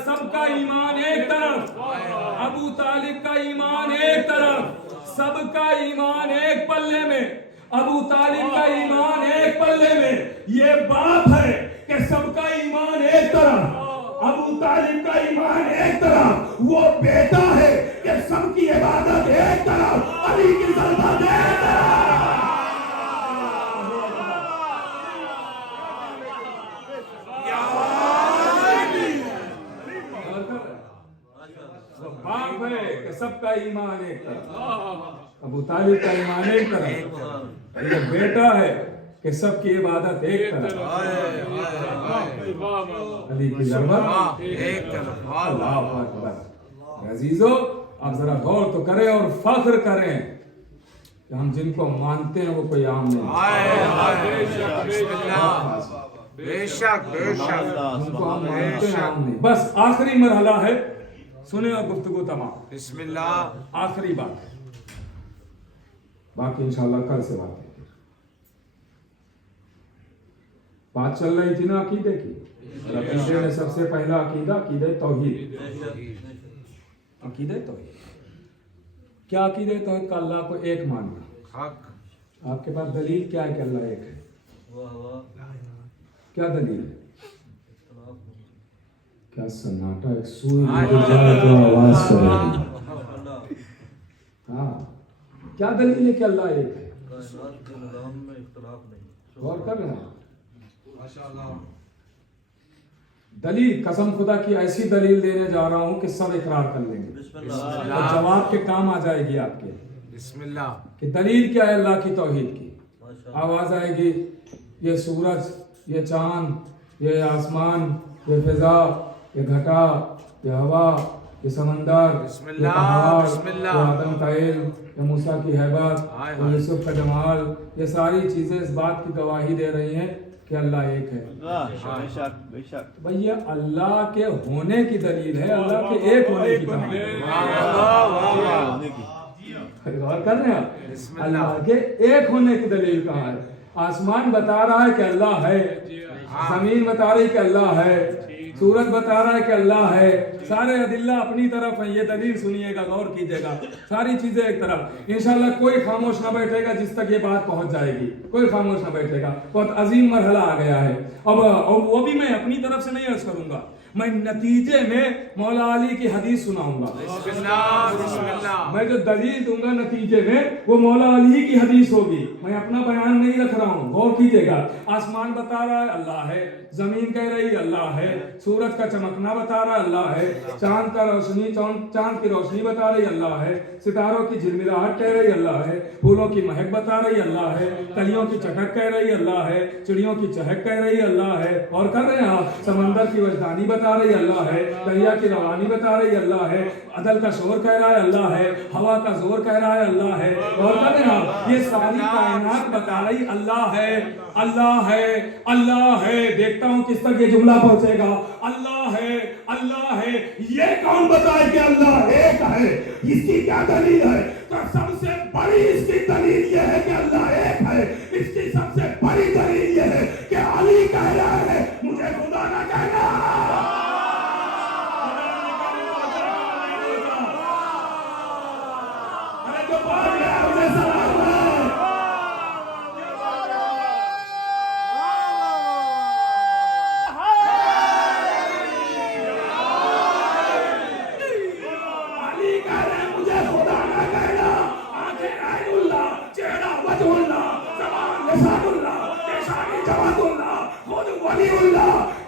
سب کا ایمان ایک طرف، ابو طالب کا ایمان ایک طرف، سب کا ایمان ایک پلے میں، ابو طالب کا ایمان ایک پلے میں، یہ باپ ہے کہ سب کا ایمان ایک طرف، ابو طالب کا ایمان ایک طرف، وہ بیٹا ہے کہ سب کی عبادت ایک طرف، علی کی سلطنت ایک طرف۔ باپ ہے کہ سب کا ایمان ایک طرف، ابو طالب کا ایمان ایک طرف، یہ بیٹا ہے کہ سب کی عبادت ایک طرف، علی کی ضربت ایک طرف۔ اللہ اکبر۔ عزیزو آپ ذرا غور تو کریں اور فخر کریں کہ ہم جن کو مانتے ہیں وہ کوئی عام نہیں، بے شک بے شک، جن کو ہم مانتے ہیں عام نہیں۔ بس آخری مرحلہ ہے، سنیں اور گفتگو تمام، بسم اللہ، آخری بات، باقی انشاءاللہ کل سے بات ہے۔ بات چل رہی تھی نا عقیدے کی، عقیدے میں سب سے پہلا عقیدہ عقیدہ توحید، عقیدہ توحید۔ کیا عقیدہ توحید کا؟ اللہ کو ایک ماننا۔ حق، آپ کے پاس دلیل کیا ہے کہ اللہ ایک ہے؟ کیا دلیل ہے؟ کیا سناٹا، ایک سوئی جائے تو آواز کرے۔ ہاں، کیا دلیل ہے کہ اللہ ایک ہے؟ غور کر رہے ہیں؟ دلیل قسم خدا کی ایسی دلیل دینے جا رہا ہوں کہ سب اقرار کر لیں گے، اور جواب کے کام آ جائے گی آپ کے، بسم اللہ، کہ دلیل کیا ہے اللہ کی توحید کی۔ آواز آئے گی، یہ سورج، یہ چاند، یہ آسمان، یہ فضا، یہ گھٹا، یہ ہوا، یہ سمندر، یہ پہاڑ، یہ آدم کا علم، یہ موسیٰ کی ہیبت، یہ یوسف کا جمال، یہ ساری چیزیں اس بات کی گواہی دے رہی ہیں کہ اللہ ایک ہے۔ بھئی اللہ کے ہونے کی دلیل ہے، اللہ کے ایک ہونے کی دلیل ہے۔ غور کر رہے ہیں آپ؟ اللہ کے ایک ہونے کی دلیل کہاں ہے؟ آسمان بتا رہا ہے کہ اللہ ہے، زمین بتا رہی ہے کہ اللہ ہے، سورج بتا رہا ہے کہ اللہ ہے، سارے ادلہ اپنی طرف ہیں۔ یہ دلیل سنیے گا، غور کیجئے گا، ساری چیزیں ایک طرف۔ انشاءاللہ کوئی خاموش نہ بیٹھے گا جس تک یہ بات پہنچ جائے گی، کوئی خاموش نہ بیٹھے گا۔ بہت عظیم مرحلہ آ گیا ہے اب، وہ بھی میں اپنی طرف سے نہیں عرض کروں گا، میں نتیجے میں مولا علی کی حدیث سناؤں گا۔ بسم اللہ، بسم اللہ، میں جو دلیل دوں گا نتیجے میں وہ مولا علی کی حدیث ہوگی، میں اپنا بیان نہیں رکھ رہا ہوں۔ غور کیجئے گا، آسمان بتا رہا ہے اللہ ہے، زمین کہہ رہی اللہ ہے، سورج کا چمکنا بتا رہا ہے اللہ ہے، چاند کا روشنی، چاند کی روشنی بتا رہی اللہ ہے، ستاروں کی جھلملاہٹ کہہ رہی اللہ ہے، پھولوں کی مہک بتا رہی اللہ ہے، کلیوں کی چٹک کہہ رہی اللہ ہے، چڑیوں کی چہک کہہ رہی اللہ ہے، اور کر رہے ہیں آپ، سمندر کی وجدانی بتا رہی اللہ ہے، دریا کی روانی بتا رہی اللہ ہے، عدل کا شور کہہ رہا ہے اللہ ہے، ہوا کا زور کہہ رہا ہے اللہ ہے، اور کر رہے ہیں آپ، یہ ساری کائنات بتا رہی اللہ ہے، اللہ ہے، اللہ ہے۔ دیکھتا ہوں کس تک یہ جملہ پہنچے گا۔ اللہ ہے، اللہ ہے، یہ کون بتائے کہ اللہ ایک ہے؟ اس کی کیا دلیل ہے؟ تو سب سے بڑی اس کی دلیل یہ ہے کہ اللہ ایک ہے۔ اس کی سب سے بڑی دلیل یہ ہے کہ علی کہہ رہا ہے مجھے خدا نہ کہنا۔ ارے جو بات ہے اسے سلام ہے۔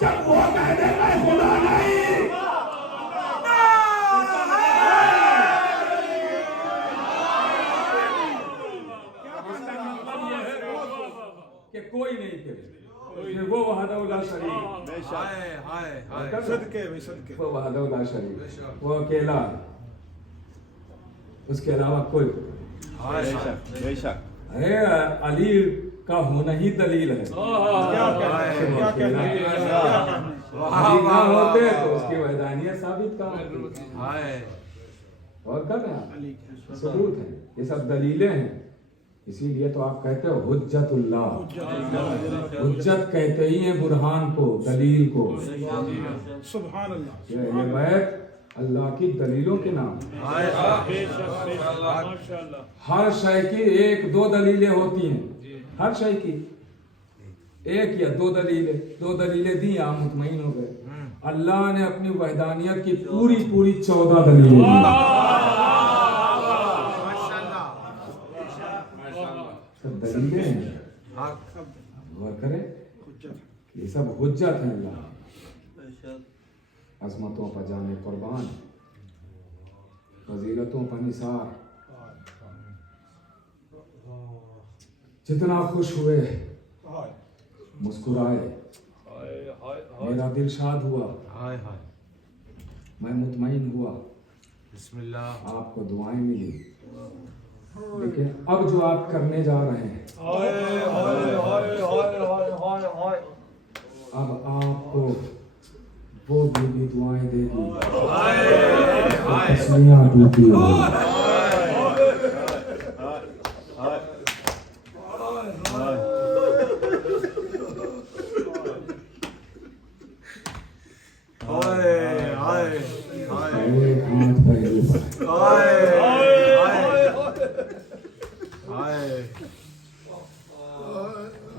جب وہ کہہ دے میں خدا نہیں، کہ کوئی نہیں کرے، وہ وحدہ لا شریک، صدقے بھی صدقے، وہ وحدہ لا شریک، وہ اکیلا ہے، اس کے علاوہ کوئی بے شک ہے۔ علی کا ہونا ہی دلیل ہے۔ علی نہ ہوتے تو اس کی وحدانیت ثابت کہاں ہوتی؟ اور کر رہے ہیں ثبوت ہے، یہ سب دلیلیں ہیں इसीलिए तो आप कहते हो हुज्जतुल्लाह। हुज्जत कहते ही है बुरहान को, दलील को। सुभान अल्लाह। ये बैत अल्लाह की दलीलों के नाम। हर शय की एक दो दलीलें होती हैं, हर शय की एक या दो दलीलें दी, आप मुतमईन हो गए। अल्लाह ने अपनी वहदानियत की पूरी 14 दलीलें दी। सब दलीलें हैं, गौर करें, ये सब हुज्जत है अल्लाह। अजमतों पर जाने कुर्बान, फजीलतों पर निसार। जितना खुश हुए, मुस्कुराए, मेरा दिल शाद हुआ, मैं मुतमईन हुआ, बिस्मिल्लाह। आपको दुआएं मिली। लेकिन अब जो आप करने जा रहे हैं, अब आपको वो भी दुआएं देगी, तस्मीयां देती होगी। एक हाथ पहले पर।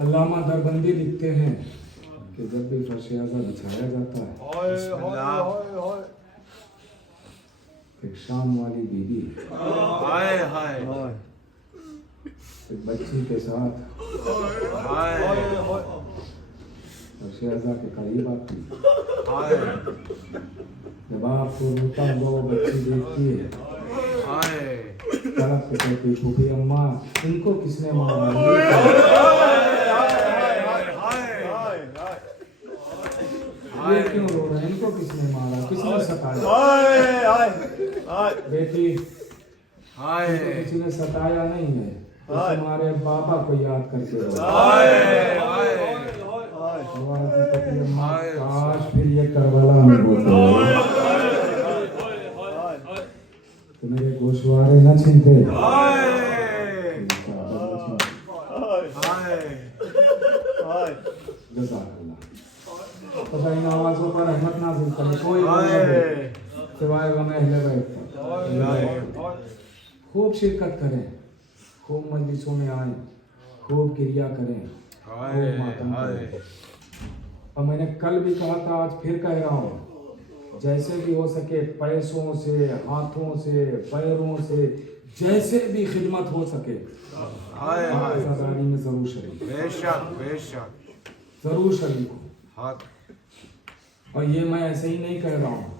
अल्लामा दरबंदी लिखते हैं कि जब भी फर्श अज़ा बिछाया जाता है, एक शाम वाली बीवी एक बच्ची के साथ फर्श अज़ा के करीब आती। जब आपको रोता हुआ वो बच्ची देखती है, तड़प के कहती, फूफी अम्मा इनको किसने मारा? ये क्यों रो रहे हैं? इनको किसने मारा, किसने सताया? बेटी, इनको किसी ने सताया नहीं है, तुम्हारे बाबा को याद करके रो। काश फिर ये करबला में होता तो मेरे गोशवारे न छिनते। पता इन आवाजों पर रहमत नाज़िल करे, कोई सिवाय गमे अहले बैत। खूब शिरकत करें, खूब मजलिसों में आए, खूब क्रिया करें, खूब मातम करें। और मैंने कल भी कहा था, आज फिर कह रहा हूँ, जैसे भी हो सके पैसों से, हाथों से, पैरों से, जैसे भी खिदमत हो सके आज़ादारी में जरूर शरीक, बेशक जरूर शरीक हो। और ये मैं ऐसे ही नहीं कह रहा हूँ,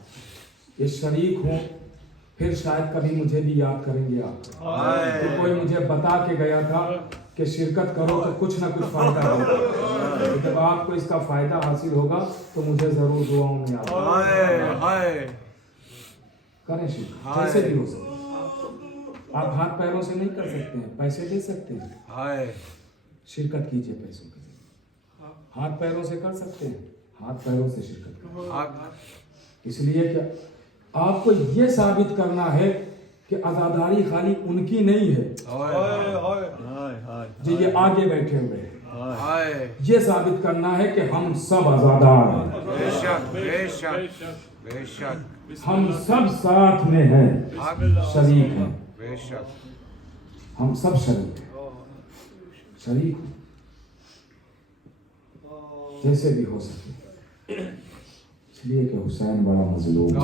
ये शरीक हूँ, फिर शायद कभी मुझे भी याद करेंगे आप। तो कोई मुझे बता के गया था कि शिरकत करो तो कुछ ना कुछ फायदा होगा। जब आपको इसका फायदा हासिल होगा तो मुझे जरूर दुआओं में याद करें। शिरकत जैसे भी हो सके। आप हाथ पैरों से नहीं कर सकते हैं, पैसे दे सकते हैं, शिरकत कीजिए पैसों के। हाथ पैरों से कर सकते हैं, हाथ पैरों से शिरकत करें। इसलिए क्या आपको ये साबित करना है कि आज़ादारी खाली उनकी नहीं है जो ये आगे बैठे हुए हैं। ये साबित करना है कि हम सब आज़ादार हैं, हम सब साथ में हैं, शरीक हैं, हम सब शरीक हैं, शरीक हैं, जैसे भी हो सके। इसलिए कि हुसैन बड़ा मजलूम है।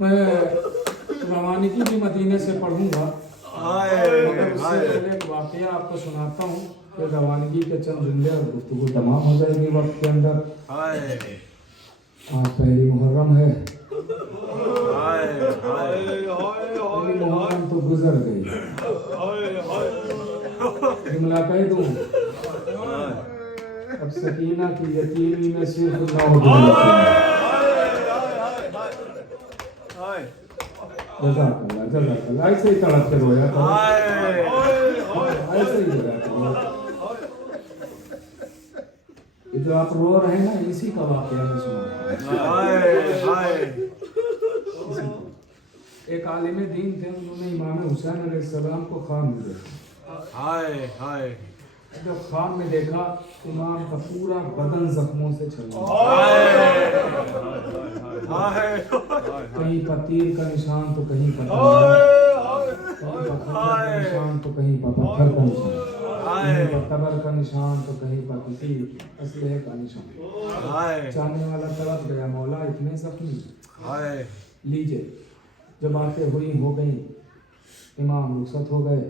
मैं रवानगी भी मदीने से पढ़ूंगा, मगर उससे पहले एक वाकया आपको सुनाता हूँ कि रवानगी के चंद जुमले और गुफ्तगू तमाम हो जाएगी वक्त के अंदर। आज पहली मुहर्रम है, पहली मुहर्रम तो गुजर गई। जुमला कह दूं, अब सकीना की यतीमी में सिर्फ 9 दिन। जज़ाकल्लाह, ऐसे ही तड़प के रोया करो, ऐसे ही रोया करो। जो आप रो रहे हैं ना, इसी का वाकया मैं सुना। हाय हाय एक आलिम दीन थे, उन्होंने इमाम हुसैन अलैहिस्सलाम को ख्वाब में देखा। हाय हाय जब ख्वाब में देखा, इमाम का पूरा बदन जख्मों से छल रहा, हाय कहीं पर तीर का निशान तो कहीं पर तलवार का निशान तो कहीं पर पत्थर का निशान, कहीं पर तबर का निशान तो कहीं पर किसी असलहे का निशान। हाय चाहने वाला तड़प गया, मौला इतने जख्मी। हाय लीजिए, जब बातें हुई हो गई, इमाम रुखसत हो गए।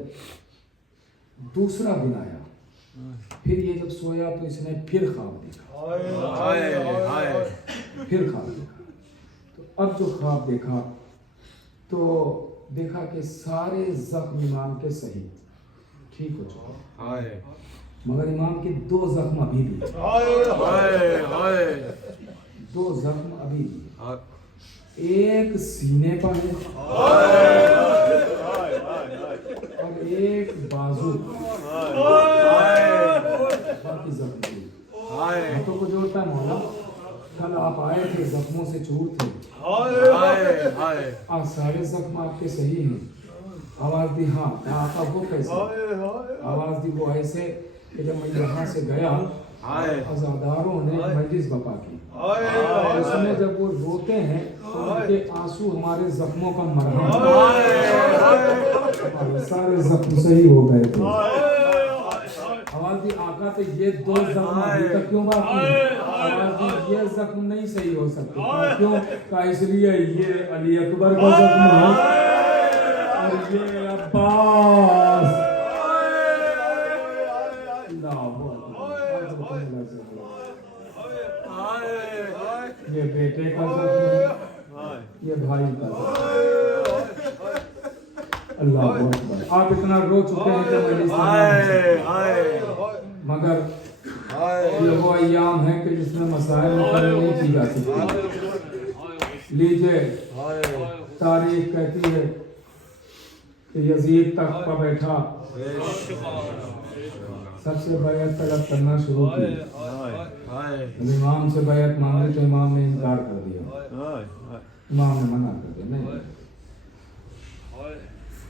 दूसरा दिन आया, फिर ये जब सोया तो इसने फिर ख्वाब देखा, हाय हाय फिर ख्वाब देखा। तो अब जो ख्वाब देखा तो देखा कि सारे जख्म इमाम के सही ठीक हो चुके हैं, हाय मगर इमाम के 2 जख्म अभी भी हैं। हाय हाय 2 जख्म अभी भी हैं। हाय एक सीने पर है और एक बाजू पर, बाकी जख्म नहीं। हाय हाथों को जोड़ता है मौला, कल आप आए थे, जख्मों से चूर थे, हाय हाय आज सारे जख्म आपके सही हैं। आवाज दी, हाँ आपका वो कैसे? आवाज दी वो ऐसे कि जब मैं यहाँ से गया, अज़ादारों ने मजलिस बपा की, उसमें जब वो रोते हैं तो उनके आंसू हमारे जख्मों का मरहम, हमारे सारे जख्म सही हो गए थे। आवाज दी, आका तो ये 2 जख्म अभी तक क्यों बाकी हैं? आवाज दी, ये जख्म नहीं सही हो सकते। कहा, क्यों? कहा इसलिए ये अली अकबर का जख्म है और ये अब्बास। ये बेटे का जख्म है, ये भाई का जख्म। अल्लाह अकबर। आप इतना रो चुके हैं कि मजलिस में, मगर ये वो अय्याम है कि जिसमें मसाइल मुकम्मल नहीं की जा सकती। लीजिए, तारीख कहती है कि यजीद तख्त पर बैठा, सबसे बैत तलब करना शुरू की। इमाम से बैत मांगी तो इमाम ने इनकार कर दिया, इमाम ने मना कर दिया नहीं।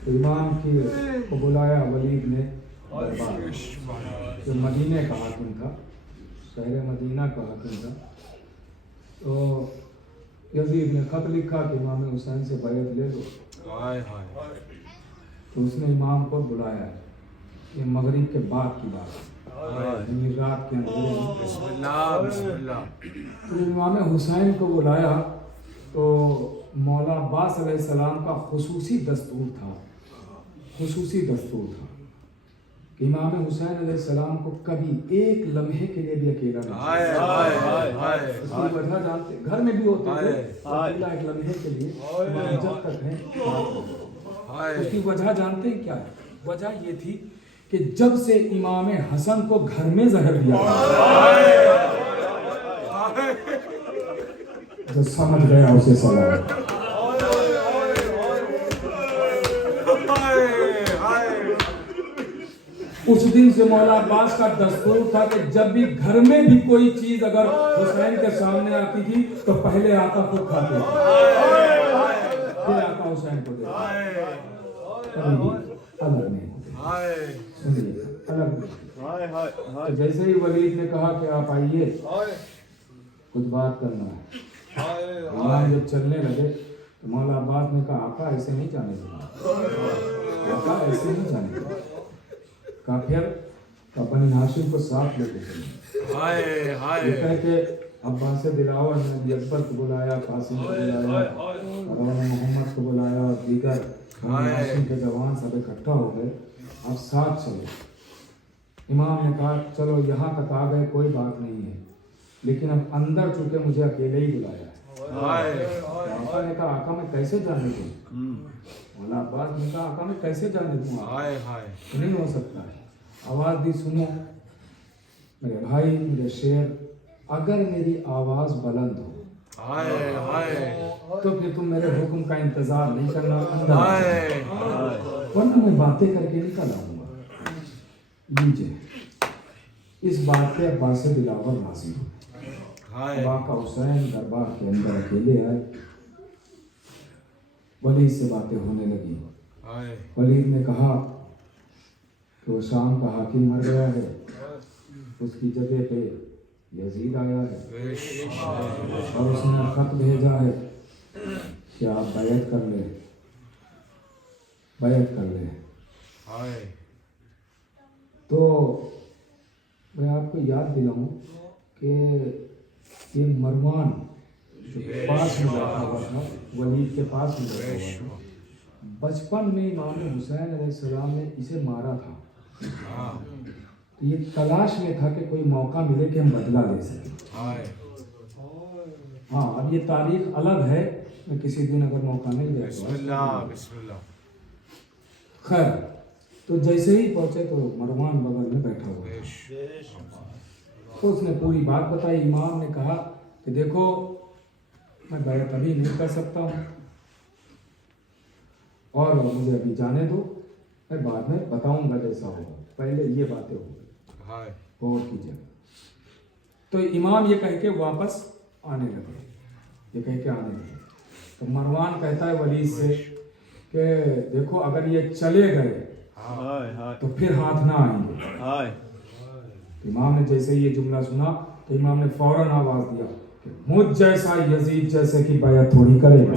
तो इमाम की को बुलाया वलीद ने, जो मदीने का हाकिम था, शहर मदीना का हाकिम था। तो यजीद ने खत लिखा कि इमाम हुसैन से बैत ले लो। तो उसने इमाम को बुलाया, ये मगरिब के बाद की बात है, यानी रात के अंधेरे में। बिस्मिल्लाह बिस्मिल्लाह। तो इमाम हुसैन को बुलाया तो मौला अब्बास अलैहिस्सलाम का खुसूसी दस्तूर था, खुसूसी दस्तूर था कि इमाम हुसैन अलैहिस्सलाम को कभी एक लम्हे के लिए भी अकेला नहीं, उसकी वजह जानते, घर में भी होते थे, अकेला एक लम्हे के लिए जब तक है। उसकी वजह जानते हैं क्या है? वजह ये थी कि जब से इमाम हसन को घर में जहर दिया, जो समझ गया उसे सवाल। उस दिन से मौला अब्बास का दस्तूर था कि जब भी घर में भी कोई चीज अगर हुसैन के सामने आती थी तो पहले आका को खाते थे, फिर आका हुसैन को देते, अलग नहीं होते। सुनिए, अलग नहीं। तो जैसे ही वलीद ने कहा कि आप आइए, कुछ बात करना है, इमाम जब चलने लगे तो मौला अब्बास ने कहा, आका ऐसे नहीं जाने देना, आका ऐसे नहीं जाने देना। कहा फिर बनी हाशिम को साथ लेके चले। ये कह के अब्बास दिलावर ने अली अकबर को बुलाया, कासिम को बुलाया, मोहम्मद को बुलाया और दीगर बनी हाशिम के जवान सब इकट्ठा हो गए, अब साथ चलो। इमाम ने कहा चलो यहाँ तक आ गए, कोई बात नहीं है, लेकिन अब अंदर चूंकि मुझे अकेले ही बुलाया है। आका ने कहा, आका मैं कैसे जाने दूँ? मौला अब्बास ने कहा, आका मैं कैसे जाने दूँ? नहीं हो सकता है। आवाज़ दी, सुनो मेरे भाई, मेरे शेर, अगर मेरी आवाज़ बुलंद हो तो फिर तुम मेरे हुक्म का इंतजार नहीं करना, वरना मैं बातें करके निकल आऊंगा। लीजिए, इस बात पे अब्बास बिलावल राजी हो। हाय अब आका हुसैन दरबार के अंदर अकेले आए, वलीद से बातें होने लगी। हाय वलीद ने कहा कि वो शाम का हाकिम मर गया है, उसकी जगह पे यजीद आया है और उसने खत भेजा है कि आप बैत कर ले, बैत कर ले। हाय तो मैं आपको याद दिलाऊं कि ये मरवान जो पास में बैठा हुआ था, वलीद के पास में बैठा हुआ था, बचपन में इमाम हुसैन अलैहिस्सलाम ने इसे मारा था। ये तलाश में था कि कोई मौका मिले कि हम बदला ले सकें। हाय हाँ, अब ये तारीख अलग है, मैं किसी दिन अगर मौका मिल गया तो। बिस्मिल्लाह बिस्मिल्लाह। खैर, तो जैसे ही पहुंचे तो मरवान बगल में बैठा हुआ था। तो उसने पूरी बात बताई। इमाम ने कहा कि देखो मैं बैत अभी नहीं कर सकता हूँ और मुझे अभी जाने दो, मैं बाद में बताऊंगा जैसा होगा, पहले ये बातें हो गई, हाय गौर कीजिए। तो इमाम ये कह के वापस आने लगे, ये कह के आने लगे। तो मरवान कहता है वलीद से कि देखो अगर ये चले गए तो फिर हाथ ना आएंगे। इमाम ने जैसे ये जुमला सुना तो इमाम ने फौरन आवाज दिया कि मुझ जैसा यजीद जैसे की बैत थोड़ी करेगा।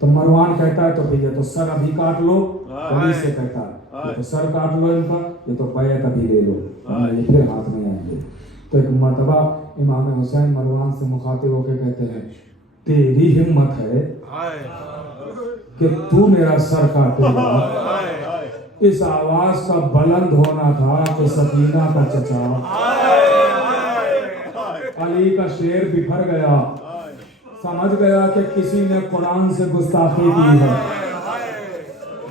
तो मरवान कहता है तो फिर ये तो सर अभी काट लो। वलीद से कहता है ये तो सर काट लो इनका, ये तो बैत अभी ले लो, ये फिर हाथ में आएंगे। तो एक मर्तबा इमाम हुसैन मरवान से मुखातिब होकर कहते हैं तेरी हिम्मत है कि तू मेरा सर काटेगा। इस आवाज का बुलंद होना था कि सकीना का चचा अली का शेर बिफर गया, समझ गया कि किसी ने कुरान से गुस्ताखी की है।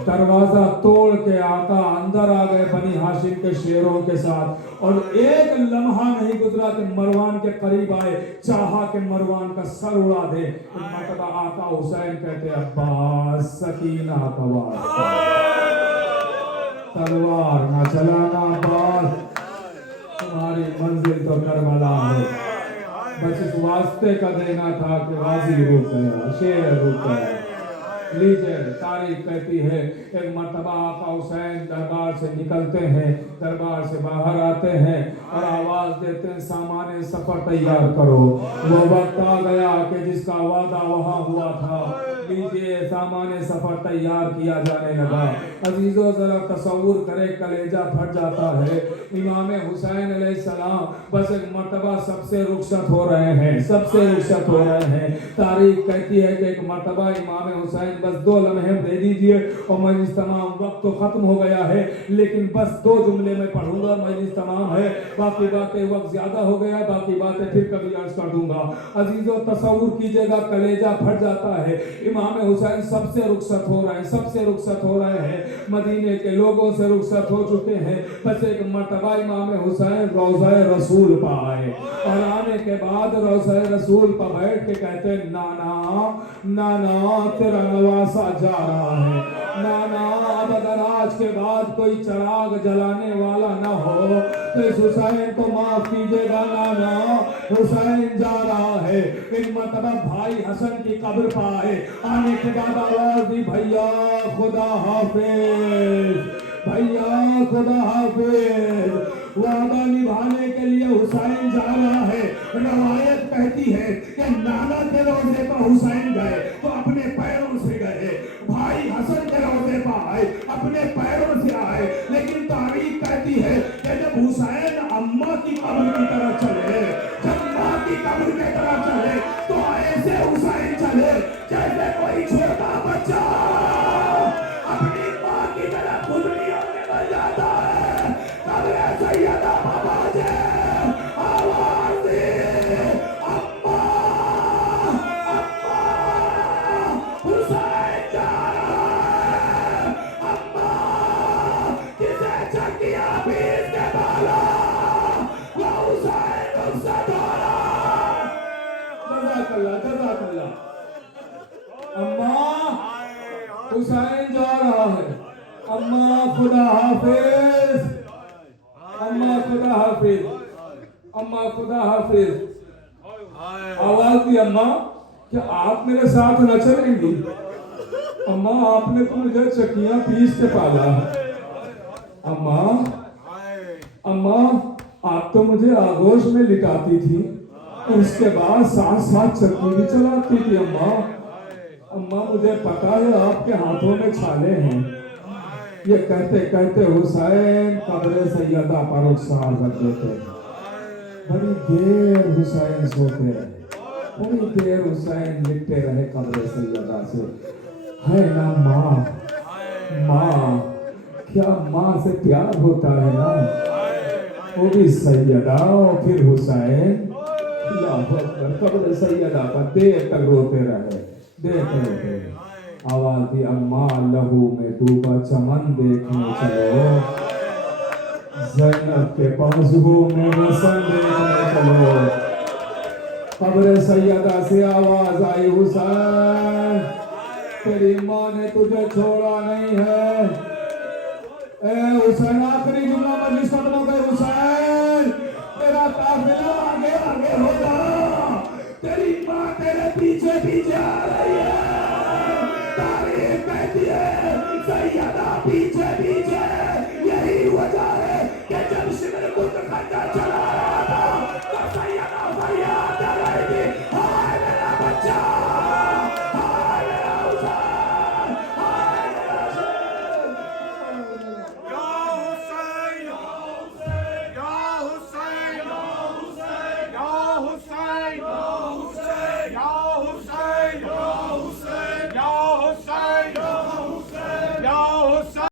दरवाजा तोड़ के आका अंदर आ गए बनी हाशिम के शेरों के साथ, और एक लम्हा नहीं गुजरा कि मरवान के करीब आए, चाहा कि मरवान का सर उड़ा दे। मर्तबा आका हुसैन कहते अब्बास सकीना का वास्ता, तलवार ना चलाना अब्बास, तुम्हारी मंजिल तो करबला है, बस इस वास्ते का देना था कि गाजी रुक गया, शेर रुक गया। लीजिए तारीख कहती है एक मर्तबा आका हुसैन दरबार से निकलते हैं, दरबार से बाहर आते हैं और आवाज देते हैं सामाने सफर तैयार करो। वो वक्त आ गया कि जिसका वादा वहाँ हुआ था। लीजिए सामाने सफर तैयार किया जाने लगा। अजीजों जरा तसव्वुर करे, कलेजा फट जाता है। इमाम हुसैन अलैहिस्सलाम बस एक मर्तबा सबसे रुखसत हो रहे हैं, सबसे रुखसत हो रहे हैं। तारीख कहती है कि एक मर्तबा इमाम हुसैन बस 2 लम्हे दे दीजिए और मजलिस तमाम, वक्त तो खत्म हो गया है लेकिन बस 2 जुमले में पढ़ूंगा, मजलिस तमाम है, बाकी बातें वक्त ज्यादा हो गया, बाकी बातें फिर कभी अर्ज कर दूंगा। अजीजों तसव्वुर कीजिएगा, कलेजा फट जाता है। इमाम हुसैन सबसे रुखसत हो रहे हैं, सबसे रुखसत हो रहे हैं, मदीने के लोगों से रुखसत हो चुके हैं। बस एक मर्तबा इमाम हुसैन रोज़ा रसूल पर आए और आने के बाद रोज़ा रसूल पर बैठ के कहते नाना नाना तेरा नवासा जा रहा है, नाना अब अगर आज के बाद कोई चिराग जलाने वाला ना हो तो इस हुसैन को माफ कीजिएगा नाना, हुसैन जा रहा है। इन मर्तबा भाई हसन की कब्र पर आए, आने के बाद आवाज दी भैया खुदा हाफिज, भैया खुदा हाफिज। वादा निभाने के लिए हुसैन जा रहा है। रवायत कहती है कि नाना के रोजे पर हुसैन गए तो अपने पैरों से गए, भाई हसन के रोजे पर आए अपने पैरों से आए, लेकिन तारीख कहती है कि जब हुसैन अम्मा की कब्र की तरफ चले, जब माँ की कब्र की तरफ चले तो ऐसे हुसैन चले जैसे कोई छोटा बच्चा अपनी माँ की तरफ खुदनियों में बन जाता है। कब्र सैयदा बाबा जी आवाज दे अम्मा, अम्मा हुसैन जा रहा है, अम्मा किसे चकिया पीस के बाला वो हुसैन रुखसत हो रहा है। जज़ाकल्लाह जज़ाकल्लाह। अम्मा हुसैन जा रहा है, अम्मा खुदा हाफिज, हाफिज, अम्मा खुदा हाफिज। हाय आवाज दी अम्मा, क्या आप मेरे साथ न चलेंगी? अम्मा आपने तो मुझे चक्कियां पीस के पाला है। अम्मा, हाय अम्मा आप तो मुझे आगोश में लिटाती थी, उसके बाद साथ साथ चक्की भी चलाती थी। अम्मा, अम्मा मुझे पता है आपके हाथों में छाले हैं। ये कहते कहते हुसैन कब्र सैयदा पर रुखसार कर देते। बड़ी देर हुसैन सोते रहे, बड़ी देर हुसैन लिटते रहे कब्र सैयदा से। है ना माँ, माँ, क्या माँ से प्यार होता है ना, वो भी सैयदा और फिर हुसैन। अल्लाहु अकबर, कब्र सैयदा पर देर तक रोते रहे, देर तक रोते रहे। आवाज दी अम्मा लहू में डूबा चमन देखने चलो, ज़ैनब के बाजुओं में रसन देखने चलो। कब्र सैयदा से आवाज आई, हुसैन तेरी माँ ने तुझे छोड़ा नहीं है। ए हुसैन, आखिरी जुमला मजलिस खत्म हो गई। हुसैन तेरा काफिला आगे आगे होगा, तेरी माँ तेरे पीछे पीछे आ रही है।